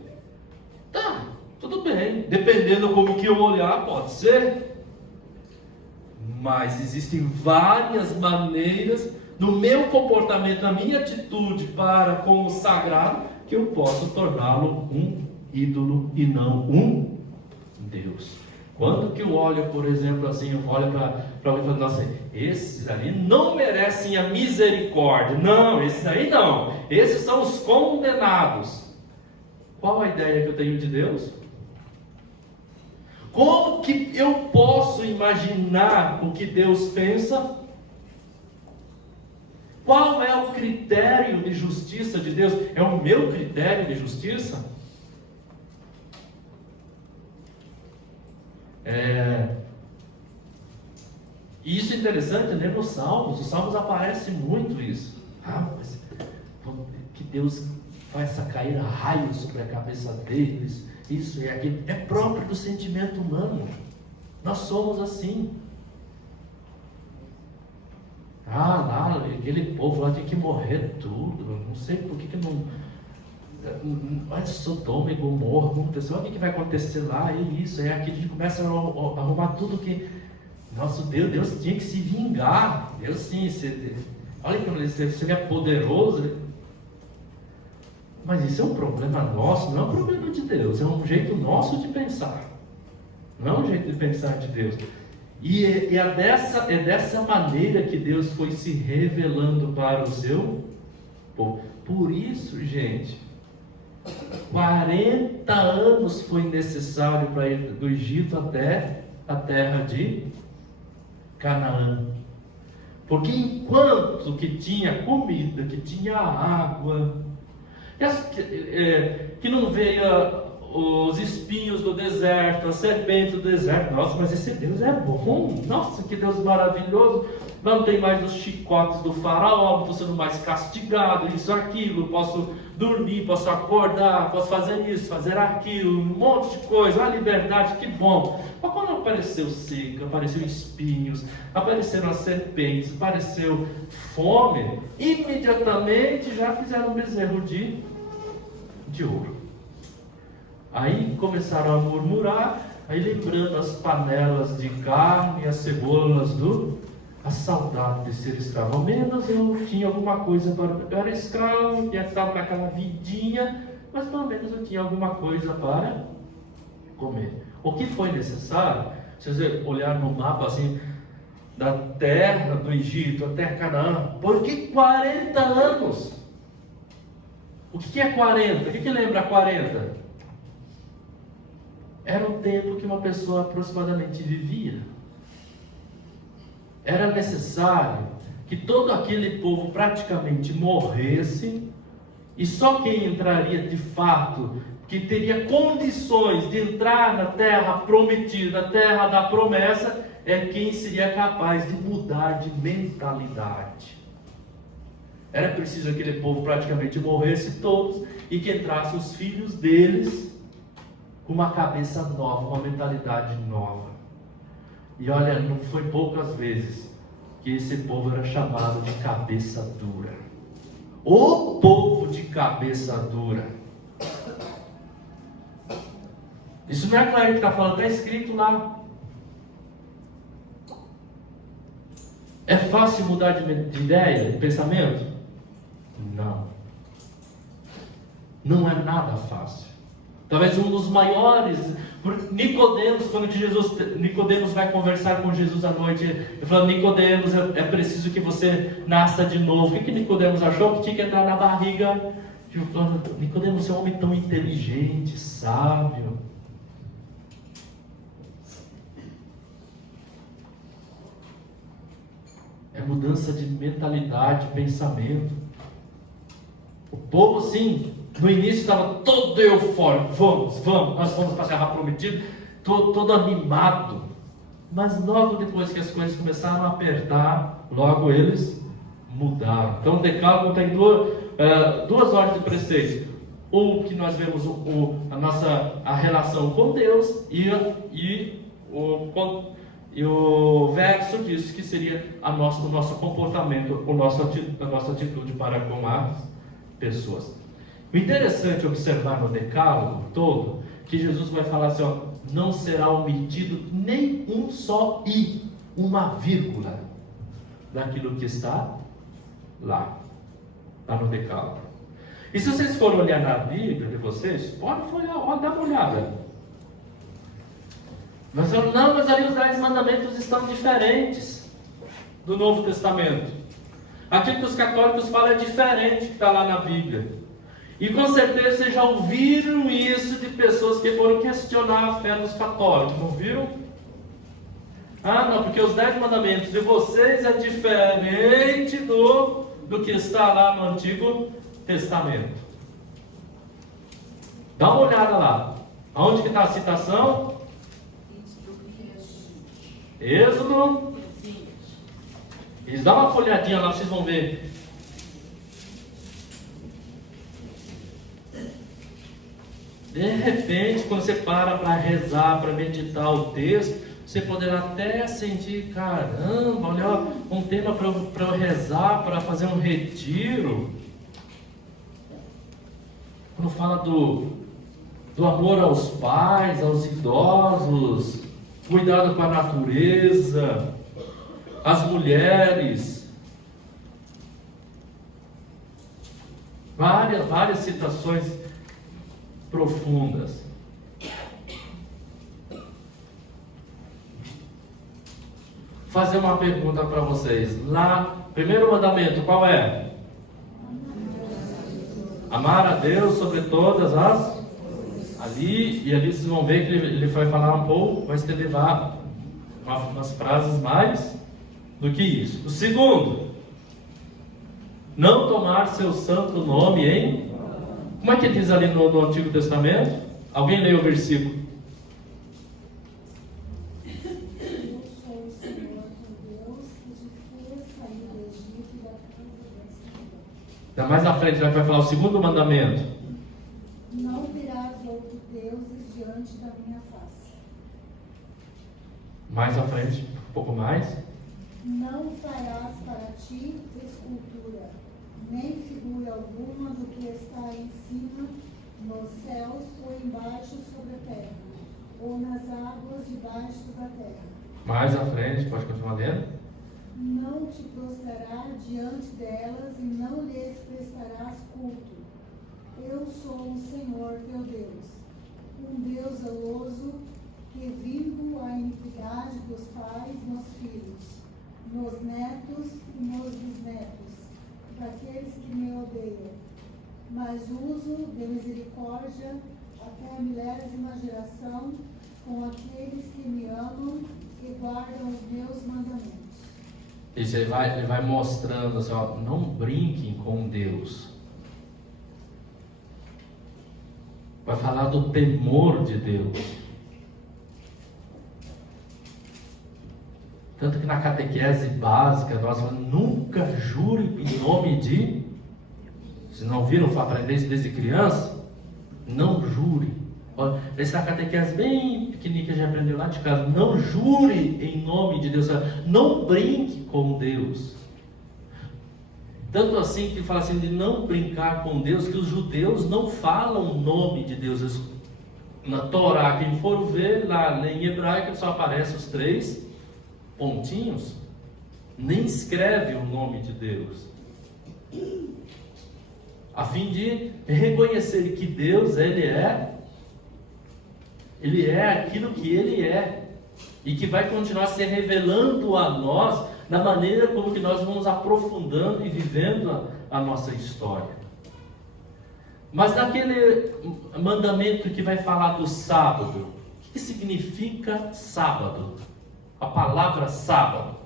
Tá, tudo bem, dependendo como que eu olhar, pode ser. Mas existem várias maneiras no meu comportamento, na minha atitude para com o sagrado, que eu posso torná-lo um ídolo e não um Deus. Quando que eu olho, por exemplo, assim, eu olho para alguém e falo, nossa, esses ali não merecem a misericórdia. Não, esses aí não. Esses são os condenados. Qual a ideia que eu tenho de Deus? Como que eu posso imaginar o que Deus pensa? Qual é o critério de justiça de Deus? É o meu critério de justiça? E isso é interessante, né? Nos Salmos aparece muito isso. Mas que Deus faça cair raios sobre a cabeça deles, isso e aquilo. É próprio do sentimento humano. Nós somos assim. Lá, aquele povo lá tinha que morrer tudo. Não sei por que não. Mas Sodoma e Gomorra aconteceu. Olha o que vai acontecer lá, e isso, é aqui. A gente começa a arrumar tudo que. Nosso Deus tinha que se vingar. Deus sim, olha como ele seria poderoso. Mas isso é um problema nosso, não é um problema de Deus. É um jeito nosso de pensar. Não é um jeito de pensar de Deus. E é dessa maneira que Deus foi se revelando para o seu povo. Por isso, gente, 40 anos foi necessário para ir do Egito até a terra de Canaã. Porque enquanto que tinha comida, que tinha água, que não veio os espinhos do deserto, a serpente do deserto. Nossa, mas esse Deus é bom. Nossa, que Deus maravilhoso. Não tem mais os chicotes do faraó, não estou sendo mais castigado, isso, aquilo, posso dormir, posso acordar, posso fazer isso, fazer aquilo, um monte de coisa, a liberdade, que bom. Mas quando apareceu seca, apareceu espinhos, apareceram as serpentes, apareceu fome, imediatamente já fizeram um bezerro de ouro. Aí começaram a murmurar, aí lembrando as panelas de carne, as cebolas a saudade de ser escravo. Ao menos eu tinha alguma coisa para... Eu era escravo, já estava naquela vidinha, mas pelo menos eu tinha alguma coisa para comer. O que foi necessário? Se você olhar no mapa assim, da terra do Egito até Canaã, por que 40 anos? O que é 40? O que lembra 40? Era o tempo que uma pessoa aproximadamente vivia. Era necessário que todo aquele povo praticamente morresse, e só quem entraria de fato, que teria condições de entrar na terra prometida, na terra da promessa, é quem seria capaz de mudar de mentalidade. Era preciso que aquele povo praticamente morresse todos, e que entrassem os filhos deles com uma cabeça nova, uma mentalidade nova. E olha, não foi poucas vezes que esse povo era chamado de cabeça dura. O povo de cabeça dura. Isso não é claro que está falando, está escrito lá. É fácil mudar de ideia, de pensamento? Não. Não é nada fácil. Talvez um dos maiores, Nicodemos, quando Nicodemos vai conversar com Jesus à noite, ele fala, Nicodemos, é preciso que você nasça de novo. O que Nicodemos achou? Que tinha que entrar na barriga. Nicodemos é um homem tão inteligente, sábio. É mudança de mentalidade, pensamento. O povo, sim, no início estava todo eufórico. Vamos, nós vamos para a terra prometida, todo animado. Mas logo depois que as coisas começaram a apertar, logo eles mudaram. Então o Decálogo tem duas ordens de preceito. Ou que nós vemos a relação com Deus e E o verso diz que seria o nosso comportamento, a nossa atitude para com as pessoas. O interessante é observar no decálogo todo, que Jesus vai falar assim, ó, não será omitido nem um só i, uma vírgula, daquilo que está lá no decálogo. E se vocês forem olhar na Bíblia de vocês, pode dar uma olhada. Mas ali os 10 mandamentos estão diferentes do Novo Testamento. Aquilo que os católicos falam é diferente do que está lá na Bíblia. E com certeza vocês já ouviram isso de pessoas que foram questionar a fé dos católicos, não viram? Ah, não, porque os 10 mandamentos de vocês é diferente do que está lá no Antigo Testamento. Dá uma olhada lá. Aonde que está a citação? Êxodo. Eles dão uma folhadinha lá, vocês vão ver. De repente, quando você para rezar, para meditar o texto, você poderá até sentir, caramba, olha, um tema para eu rezar, para fazer um retiro. Quando fala do amor aos pais, aos idosos, cuidado com a natureza, as mulheres, várias citações profundas. Fazer uma pergunta para vocês. Lá, primeiro mandamento, qual é? Amar a Deus sobre todas as... Ali vocês vão ver que ele vai falar um pouco, vai se levar umas frases mais do que isso. O segundo, não tomar seu santo nome em... Como é que diz ali no Antigo Testamento? Alguém lê o versículo? Eu sou o Senhor teu Deus, que te fez sair do Egito e da casa da escravidão. Mais à frente vai falar o segundo mandamento. Não virás outros deuses diante da minha face. Mais à frente, um pouco mais. Não farás para ti escultura, nem figura alguma do que está em cima, nos céus ou embaixo sobre a terra, ou nas águas debaixo da terra. Mais à frente, pode continuar lendo. Não te prostrarás diante delas e não lhes prestarás culto. Eu sou o Senhor teu Deus, um Deus zeloso, que vivo a iniquidade dos pais nos filhos, nos netos e nos bisnetos, daqueles que me odeiam, mas uso de misericórdia até a 1000ª geração com aqueles que me amam e guardam os meus mandamentos. Isso ele vai mostrando assim, ó, não brinquem com Deus. Vai falar do temor de Deus. Tanto que na catequese básica nós falamos, nunca jure em nome de... Vocês não viram aprender isso desde criança? Não jure. Essa catequese bem pequenininha que a gente aprendeu lá de casa. Não jure em nome de Deus. Não brinque com Deus. Tanto assim que fala assim de não brincar com Deus, que os judeus não falam o nome de Deus. Na Torá, quem for ver lá em hebraico, só aparecem os 3 pontinhos. Nem escreve o nome de Deus. A fim de reconhecer que Deus, Ele é aquilo que Ele é. E que vai continuar se revelando a nós na maneira como que nós vamos aprofundando e vivendo a nossa história. Mas naquele mandamento que vai falar do sábado, o que significa sábado? A palavra sábado,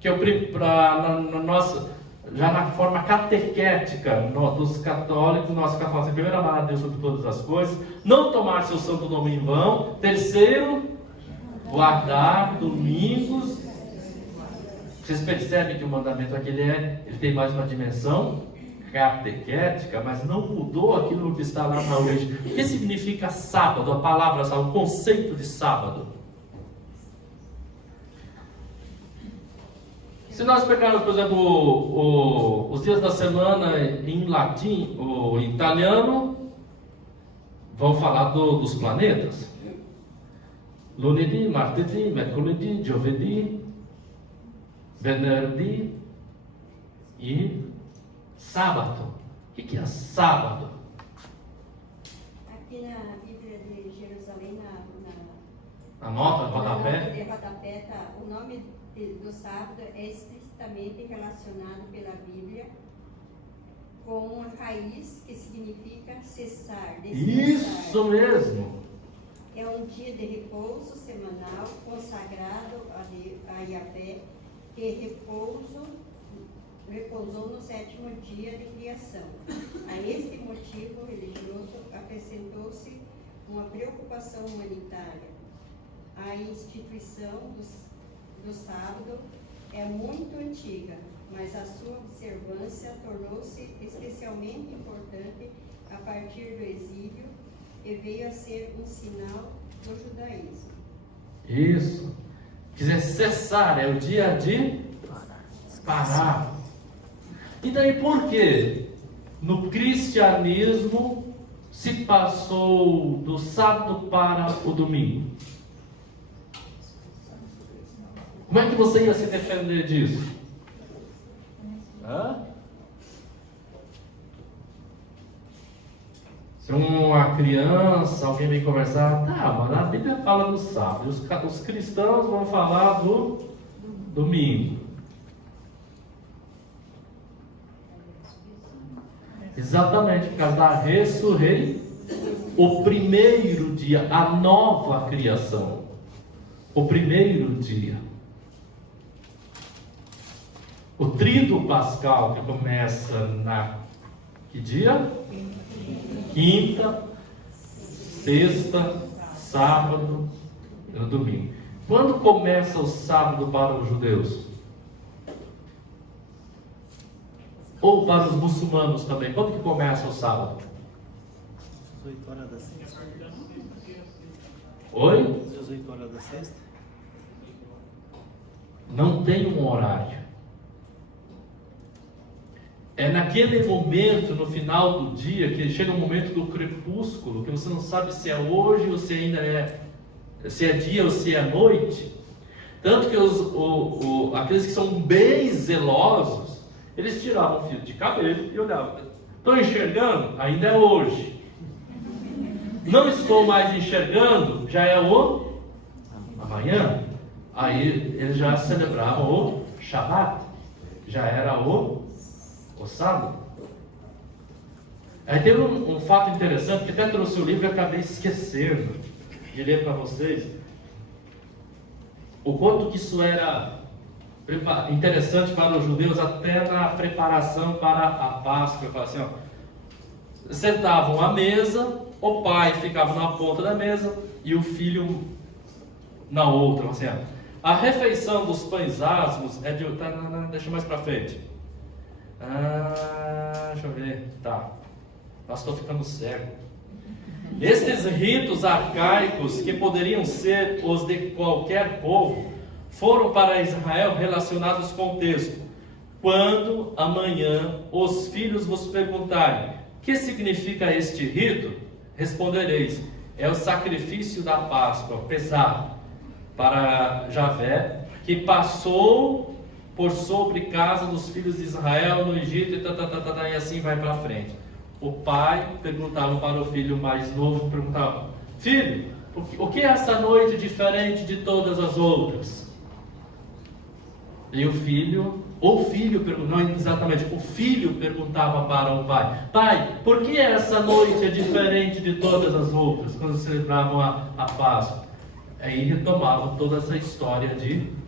que na nossa, já na forma catequética dos católicos, nós falamos assim, primeiro, amar a Deus sobre todas as coisas, não tomar seu santo nome em vão, terceiro, guardar domingos. Vocês percebem que o mandamento aqui ele tem mais uma dimensão catequética, mas não mudou aquilo que está lá na origem. O que significa sábado? A palavra sábado, o conceito de sábado. Se nós pegarmos, por exemplo, os dias da semana em latim ou em italiano, vão falar dos planetas. Lunedì, martedì, mercoledì, giovedì, venerdì e sábado. O que é sábado? Aqui na Bíblia de Jerusalém, A nota, na rodapé. nota de rodapé, o nome do sábado é explicitamente relacionado pela Bíblia com uma raiz que significa cessar, descansar. Isso mesmo. É um dia de repouso semanal consagrado a Yahvé, que repousou no 7º dia de criação. A este motivo religioso acrescentou-se uma preocupação humanitária. A instituição do sábado é muito antiga, mas a sua observância tornou-se especialmente importante a partir do exílio e veio a ser um sinal do judaísmo. Isso. Quer dizer, cessar é o dia de parar. E daí por que no cristianismo se passou do sábado para o domingo? Como é que você ia se defender disso? Hã? Se uma criança, alguém vem conversar, tá, mas a Bíblia fala do sábado, os cristãos vão falar do domingo. Exatamente, por causa da ressurreição, o primeiro dia, a nova criação, o primeiro dia. O tríduo pascal, que começa na que dia? Quinta, sexta, sábado e no domingo. Quando começa o sábado para os judeus? Ou para os muçulmanos também? Quando que começa o sábado? 18 horas da sexta. Oi? 18 horas da sexta. Não tem um horário. É naquele momento, no final do dia, que chega o momento do crepúsculo, que você não sabe se é hoje ou se ainda se é dia ou se é noite. Tanto que aqueles que são bem zelosos, eles tiravam o fio de cabelo e olhavam. Estou enxergando? Ainda é hoje. Não estou mais enxergando? Já é o amanhã. Aí eles já celebravam o Shabat. Já era o sábado. Aí teve um fato interessante, que até trouxe o livro e acabei esquecendo de ler para vocês. O quanto que isso era interessante para os judeus, até na preparação para a Páscoa. Eu falei assim, sentavam à mesa, o pai ficava na ponta da mesa e o filho na outra. Assim, a refeição dos pães asmos é de... deixa mais para frente. Deixa eu ver. Tá. Nossa, estou ficando cego. Estes ritos arcaicos, que poderiam ser os de qualquer povo, foram para Israel relacionados com o texto. Quando amanhã os filhos vos perguntarem: que significa este rito? Respondereis: é o sacrifício da Páscoa, pesado, para Javé, que passou por sobre casa dos filhos de Israel no Egito, e assim vai para frente. O pai perguntava para o filho mais novo, perguntava: filho, o que é essa noite diferente de todas as outras? E o filho perguntava para o pai: pai, por que essa noite é diferente de todas as outras, quando celebravam a Páscoa? Aí retomavam toda essa história de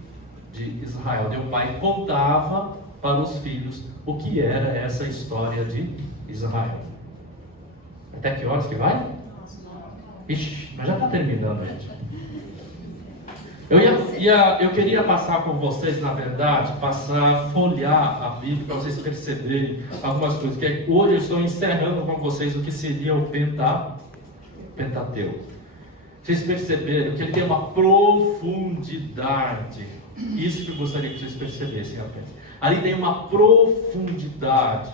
Israel. E o pai contava para os filhos o que era essa história de Israel. Até que horas que vai? Ixi, mas já está terminando, gente. Eu queria passar com vocês, na verdade, folhear a Bíblia para vocês perceberem algumas coisas. Que hoje eu estou encerrando com vocês o que seria o Pentateuco. Vocês perceberam que ele tem uma profundidade Isso que eu gostaria que vocês percebessem apenas. Ali tem uma profundidade.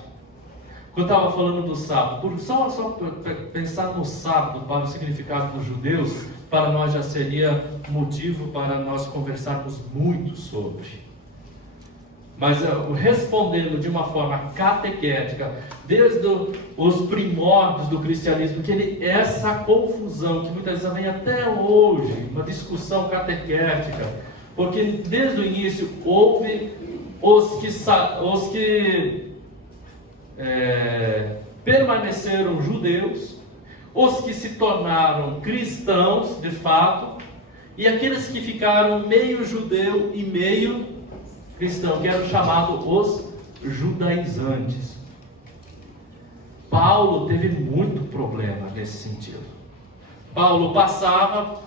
Quando eu estava falando do sábado, só pensar no sábado para o significado dos judeus, para nós já seria motivo para nós conversarmos muito sobre. Mas respondendo de uma forma catequética, desde os primórdios do cristianismo, que essa confusão que muitas vezes vem até hoje, uma discussão catequética, porque desde o início houve os que permaneceram judeus, os que se tornaram cristãos de fato, e aqueles que ficaram meio judeu e meio cristão, que eram chamados os judaizantes. Paulo teve muito problema nesse sentido. Paulo passava,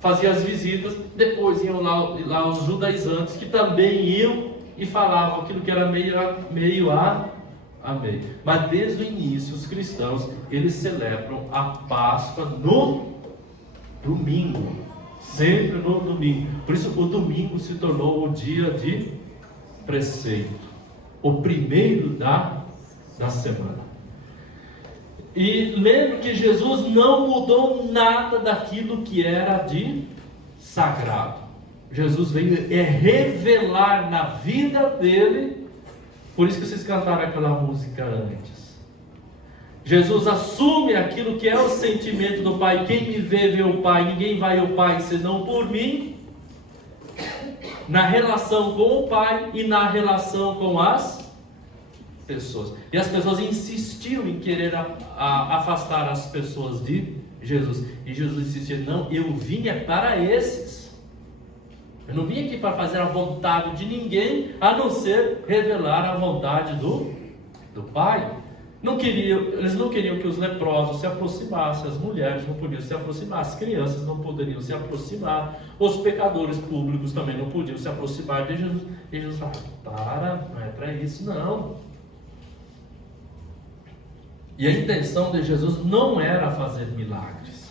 fazia as visitas, depois iam lá os judaizantes, que também iam e falavam aquilo que era meio a meio. Mas desde o início, os cristãos, eles celebram a Páscoa no domingo, sempre no domingo. Por isso o domingo se tornou o dia de preceito, o primeiro da semana. E lembro que Jesus não mudou nada daquilo que era de sagrado. Jesus veio revelar na vida dele. Por isso que vocês cantaram aquela música antes. Jesus assume aquilo que é o sentimento do Pai. Quem me vê o Pai, ninguém vai ao Pai senão por mim. Na relação com o Pai e na relação com as pessoas. E as pessoas insistiam em querer afastar as pessoas de Jesus. E Jesus insistia: não, eu vinha para esses. Eu não vim aqui para fazer a vontade de ninguém, a não ser revelar a vontade do Pai. Eles não queriam que os leprosos se aproximassem, as mulheres não podiam se aproximar, as crianças não poderiam se aproximar, os pecadores públicos também não podiam se aproximar de Jesus. E Jesus falava: não é para isso não. E a intenção de Jesus não era fazer milagres.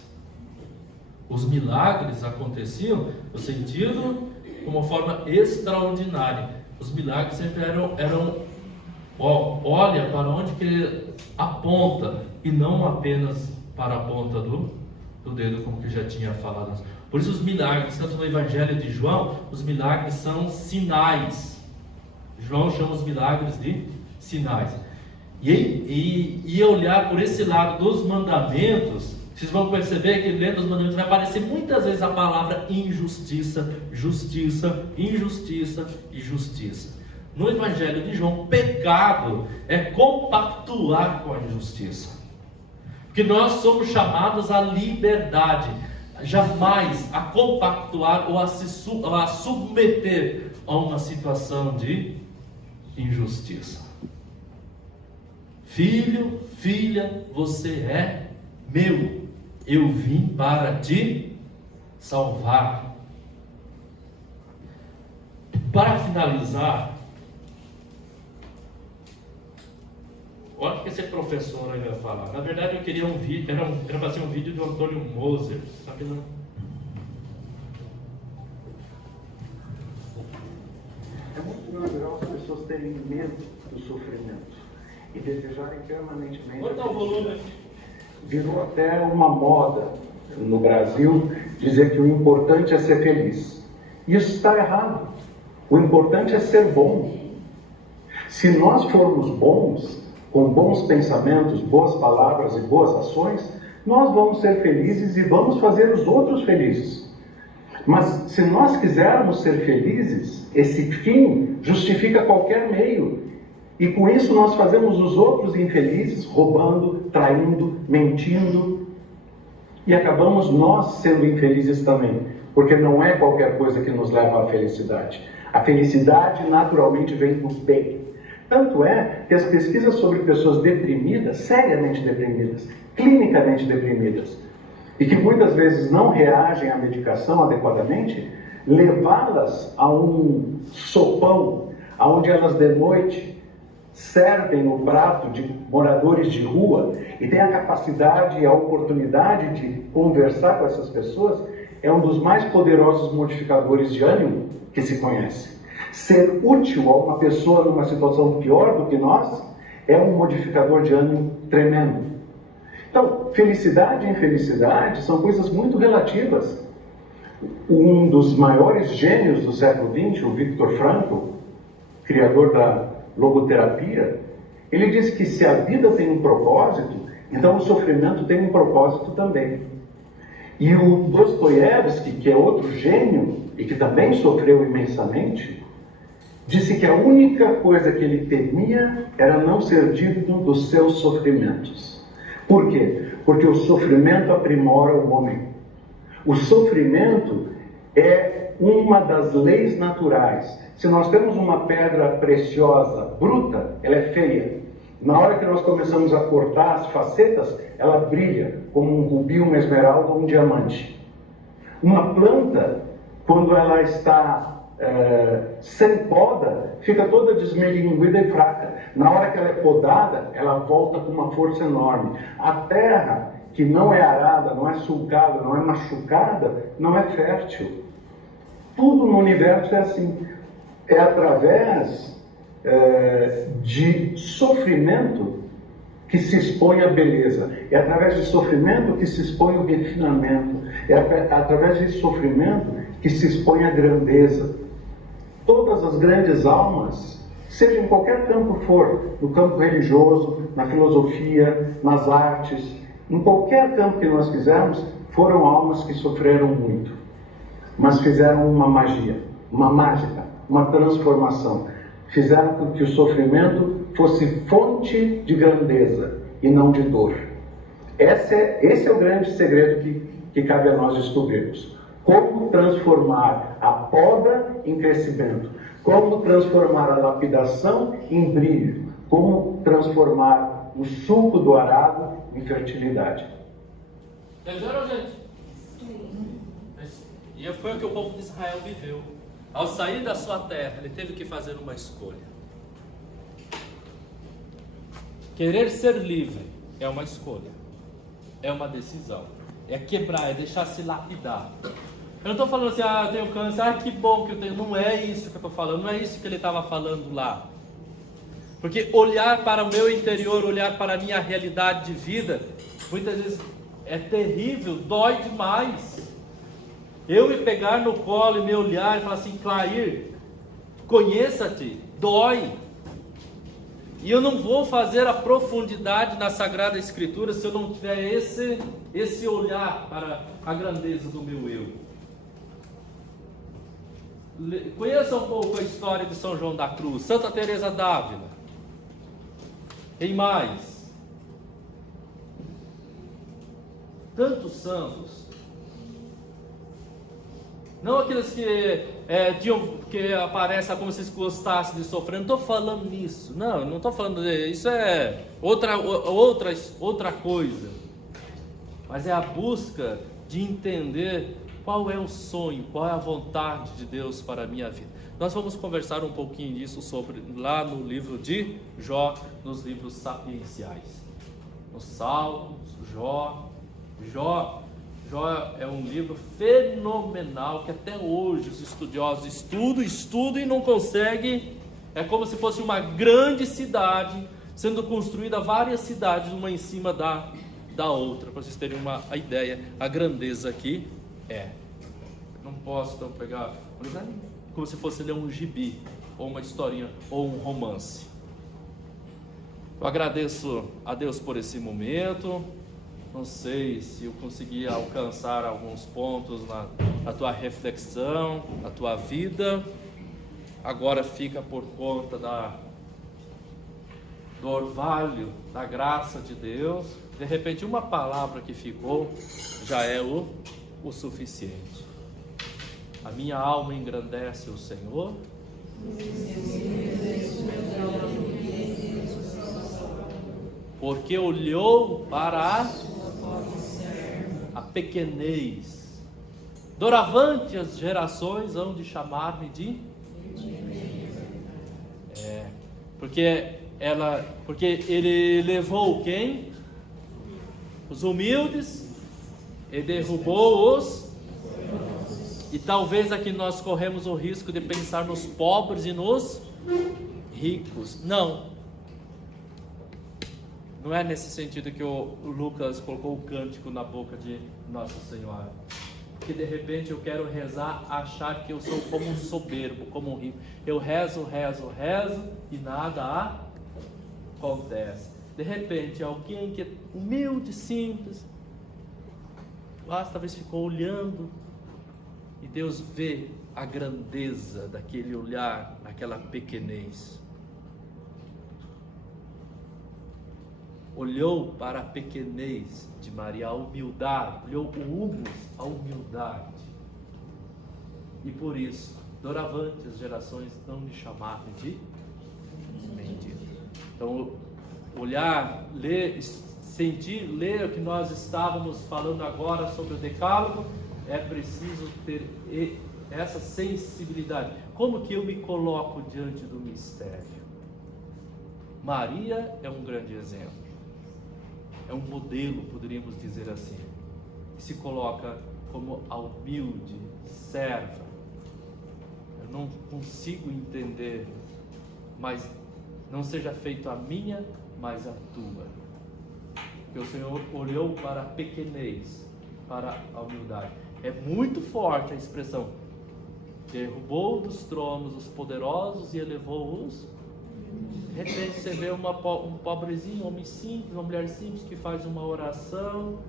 Os milagres aconteciam no sentido, de uma forma extraordinária. Os milagres sempre eram olha para onde que ele aponta, e não apenas para a ponta do dedo, como que já tinha falado. Por isso os milagres, tanto no Evangelho de João, os milagres são sinais. João chama os milagres de sinais. E olhar por esse lado dos mandamentos, vocês vão perceber que dentro dos mandamentos vai aparecer muitas vezes a palavra injustiça, justiça, injustiça e justiça. No Evangelho de João, pecado é compactuar com a injustiça. Porque nós somos chamados à liberdade, jamais a compactuar ou a submeter a uma situação de injustiça. Filho, filha, você é meu. Eu vim para te salvar. Para finalizar, olha o que esse professor aí vai falar. Na verdade eu queria um vídeo, era para ser um vídeo do Antônio Moser, sabe não? É muito natural as pessoas terem medo do sofrimento e desejarem permanentemente. Bota o volume aqui. Virou até uma moda no Brasil dizer que o importante é ser feliz. Isso está errado. O importante é ser bom. Se nós formos bons, com bons pensamentos, boas palavras e boas ações, nós vamos ser felizes e vamos fazer os outros felizes. Mas se nós quisermos ser felizes, esse fim justifica qualquer meio. E com isso nós fazemos os outros infelizes, roubando, traindo, mentindo. E acabamos nós sendo infelizes também. Porque não é qualquer coisa que nos leva à felicidade. A felicidade naturalmente vem do bem. Tanto é que as pesquisas sobre pessoas deprimidas, seriamente deprimidas, clinicamente deprimidas, e que muitas vezes não reagem à medicação adequadamente, levá-las a um sopão, onde elas de noite servem o prato de moradores de rua e têm a capacidade e a oportunidade de conversar com essas pessoas, é um dos mais poderosos modificadores de ânimo que se conhece. Ser útil a uma pessoa numa situação pior do que nós é um modificador de ânimo tremendo. Então, felicidade e infelicidade são coisas muito relativas. Um dos maiores gênios do século XX, o Viktor Frankl, criador da logoterapia, ele disse que se a vida tem um propósito, então o sofrimento tem um propósito também. E o Dostoiévski, que é outro gênio e que também sofreu imensamente, disse que a única coisa que ele temia era não ser digno dos seus sofrimentos. Por quê? Porque o sofrimento aprimora o homem. O sofrimento é uma das leis naturais. Se nós temos uma pedra preciosa, bruta, ela é feia. Na hora que nós começamos a cortar as facetas, ela brilha como um rubi, uma esmeralda ou um diamante. Uma planta, quando ela está sem poda, fica toda desmelinguida e fraca. Na hora que ela é podada, ela volta com uma força enorme. A terra que não é arada, não é sulcada, não é machucada, não é fértil. Tudo no universo é assim. É através de sofrimento que se expõe a beleza. É através de sofrimento que se expõe o refinamento. É através de sofrimento que se expõe a grandeza. Todas as grandes almas, seja em qualquer campo for, no campo religioso, na filosofia, nas artes, em qualquer campo que nós quisermos, foram almas que sofreram muito, mas fizeram uma magia, uma mágica, uma transformação. Fizeram com que o sofrimento fosse fonte de grandeza e não de dor. Esse é o grande segredo que cabe a nós descobrirmos. Como transformar a poda em crescimento. Como transformar a lapidação em brilho. Como transformar o suco do arado em fertilidade. Entenderam, gente? E foi o que o povo de Israel viveu. Ao sair da sua terra, ele teve que fazer uma escolha. Querer ser livre é uma escolha. É uma decisão. É quebrar, é deixar se lapidar. Eu não estou falando assim, eu tenho câncer, que bom que eu tenho. Não é isso que eu estou falando, não é isso que ele estava falando lá. Porque olhar para o meu interior, olhar para a minha realidade de vida, muitas vezes é terrível, dói demais. Eu me pegar no colo e me olhar e falar assim, Clair, conheça-te, dói. E eu não vou fazer a profundidade na Sagrada Escritura se eu não tiver esse olhar para a grandeza do meu eu. Conheça um pouco a história de São João da Cruz, Santa Teresa d'Ávila. Quem mais? Tantos santos. Não aqueles que aparecem como se gostassem de sofrer. Não estou falando nisso. Não estou falando isso. É outra coisa. Mas é a busca de entender qual é o sonho, qual é a vontade de Deus para a minha vida. Nós vamos conversar um pouquinho disso lá no livro de Jó, nos livros sapienciais. Nos Salmos, Jó é um livro fenomenal que até hoje os estudiosos estudam e não conseguem. É como se fosse uma grande cidade sendo construída várias cidades uma em cima da outra, para vocês terem uma ideia, a grandeza aqui é. Não posso então pegar como se fosse ler um gibi, ou uma historinha, ou um romance. Eu agradeço a Deus por esse momento. Não sei se eu consegui alcançar alguns pontos na tua reflexão, na tua vida. Agora fica por conta do orvalho da graça de Deus. De repente uma palavra que ficou já é o suficiente. A minha alma engrandece o Senhor. Porque olhou para a pequenez. Doravante as gerações hão de chamar-me de porque ele levou quem? Os humildes e derrubou os E talvez aqui nós corremos o risco de pensar nos pobres e nos ricos. Não. Não é nesse sentido que o Lucas colocou o cântico na boca de Nossa Senhora. Que de repente eu quero rezar, achar que eu sou como um soberbo, como um rico. Eu rezo, rezo, rezo e nada acontece. De repente alguém que é humilde, simples, lá talvez ficou olhando e Deus vê a grandeza daquele olhar, naquela pequenez. Olhou para a pequenez de Maria, a humildade, olhou o humus, a humildade. E por isso, doravante as gerações não lhe chamaram de mendigo. Então, olhar, ler, sentir, ler o que nós estávamos falando agora sobre o decálogo, é preciso ter essa sensibilidade. Como que eu me coloco diante do mistério? Maria é um grande exemplo. É um modelo, poderíamos dizer assim, que se coloca como a humilde serva. Eu não consigo entender, mas não seja feito a minha, mas a tua. Porque o Senhor olhou para a pequenez, para a humildade. É muito forte a expressão: derrubou dos tronos os poderosos e elevou-os. De repente você vê um pobrezinho, um homem simples, uma mulher simples que faz uma oração,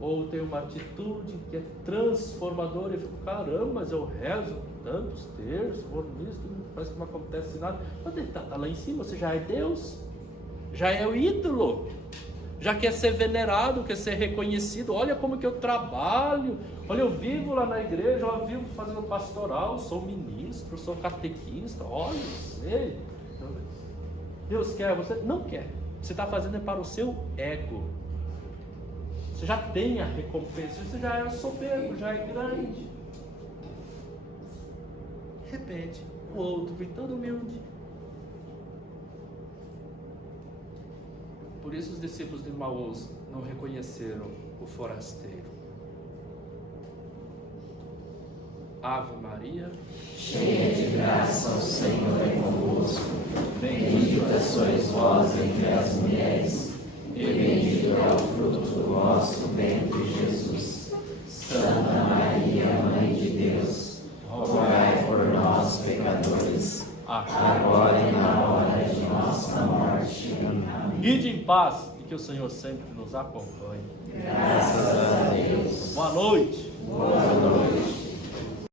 ou tem uma atitude que é transformadora, e fica, caramba, mas eu rezo tantos terços, vou nisso, parece que não acontece nada. Mas ele está lá em cima, você já é Deus, já é o ídolo, já quer ser venerado, quer ser reconhecido. Olha como que eu trabalho, olha, eu vivo lá na igreja, eu vivo fazendo pastoral, sou ministro, sou catequista, olha, eu sei. Deus quer, você não quer. Você está fazendo é para o seu ego. Você já tem a recompensa, você já é soberbo, já é grande. De repente, o outro vem todo humilde. Por isso os discípulos de Emaús não reconheceram o forasteiro. Ave Maria, cheia de graça, o Senhor é convosco. Bendita sois vós entre as mulheres, e bendito é o fruto do vosso ventre, Jesus. Santa Maria, Mãe de Deus, rogai por nós, pecadores, agora e na hora de nossa morte. Amém. Ide em paz e que o Senhor sempre nos acompanhe. Graças a Deus. Boa noite. Boa noite.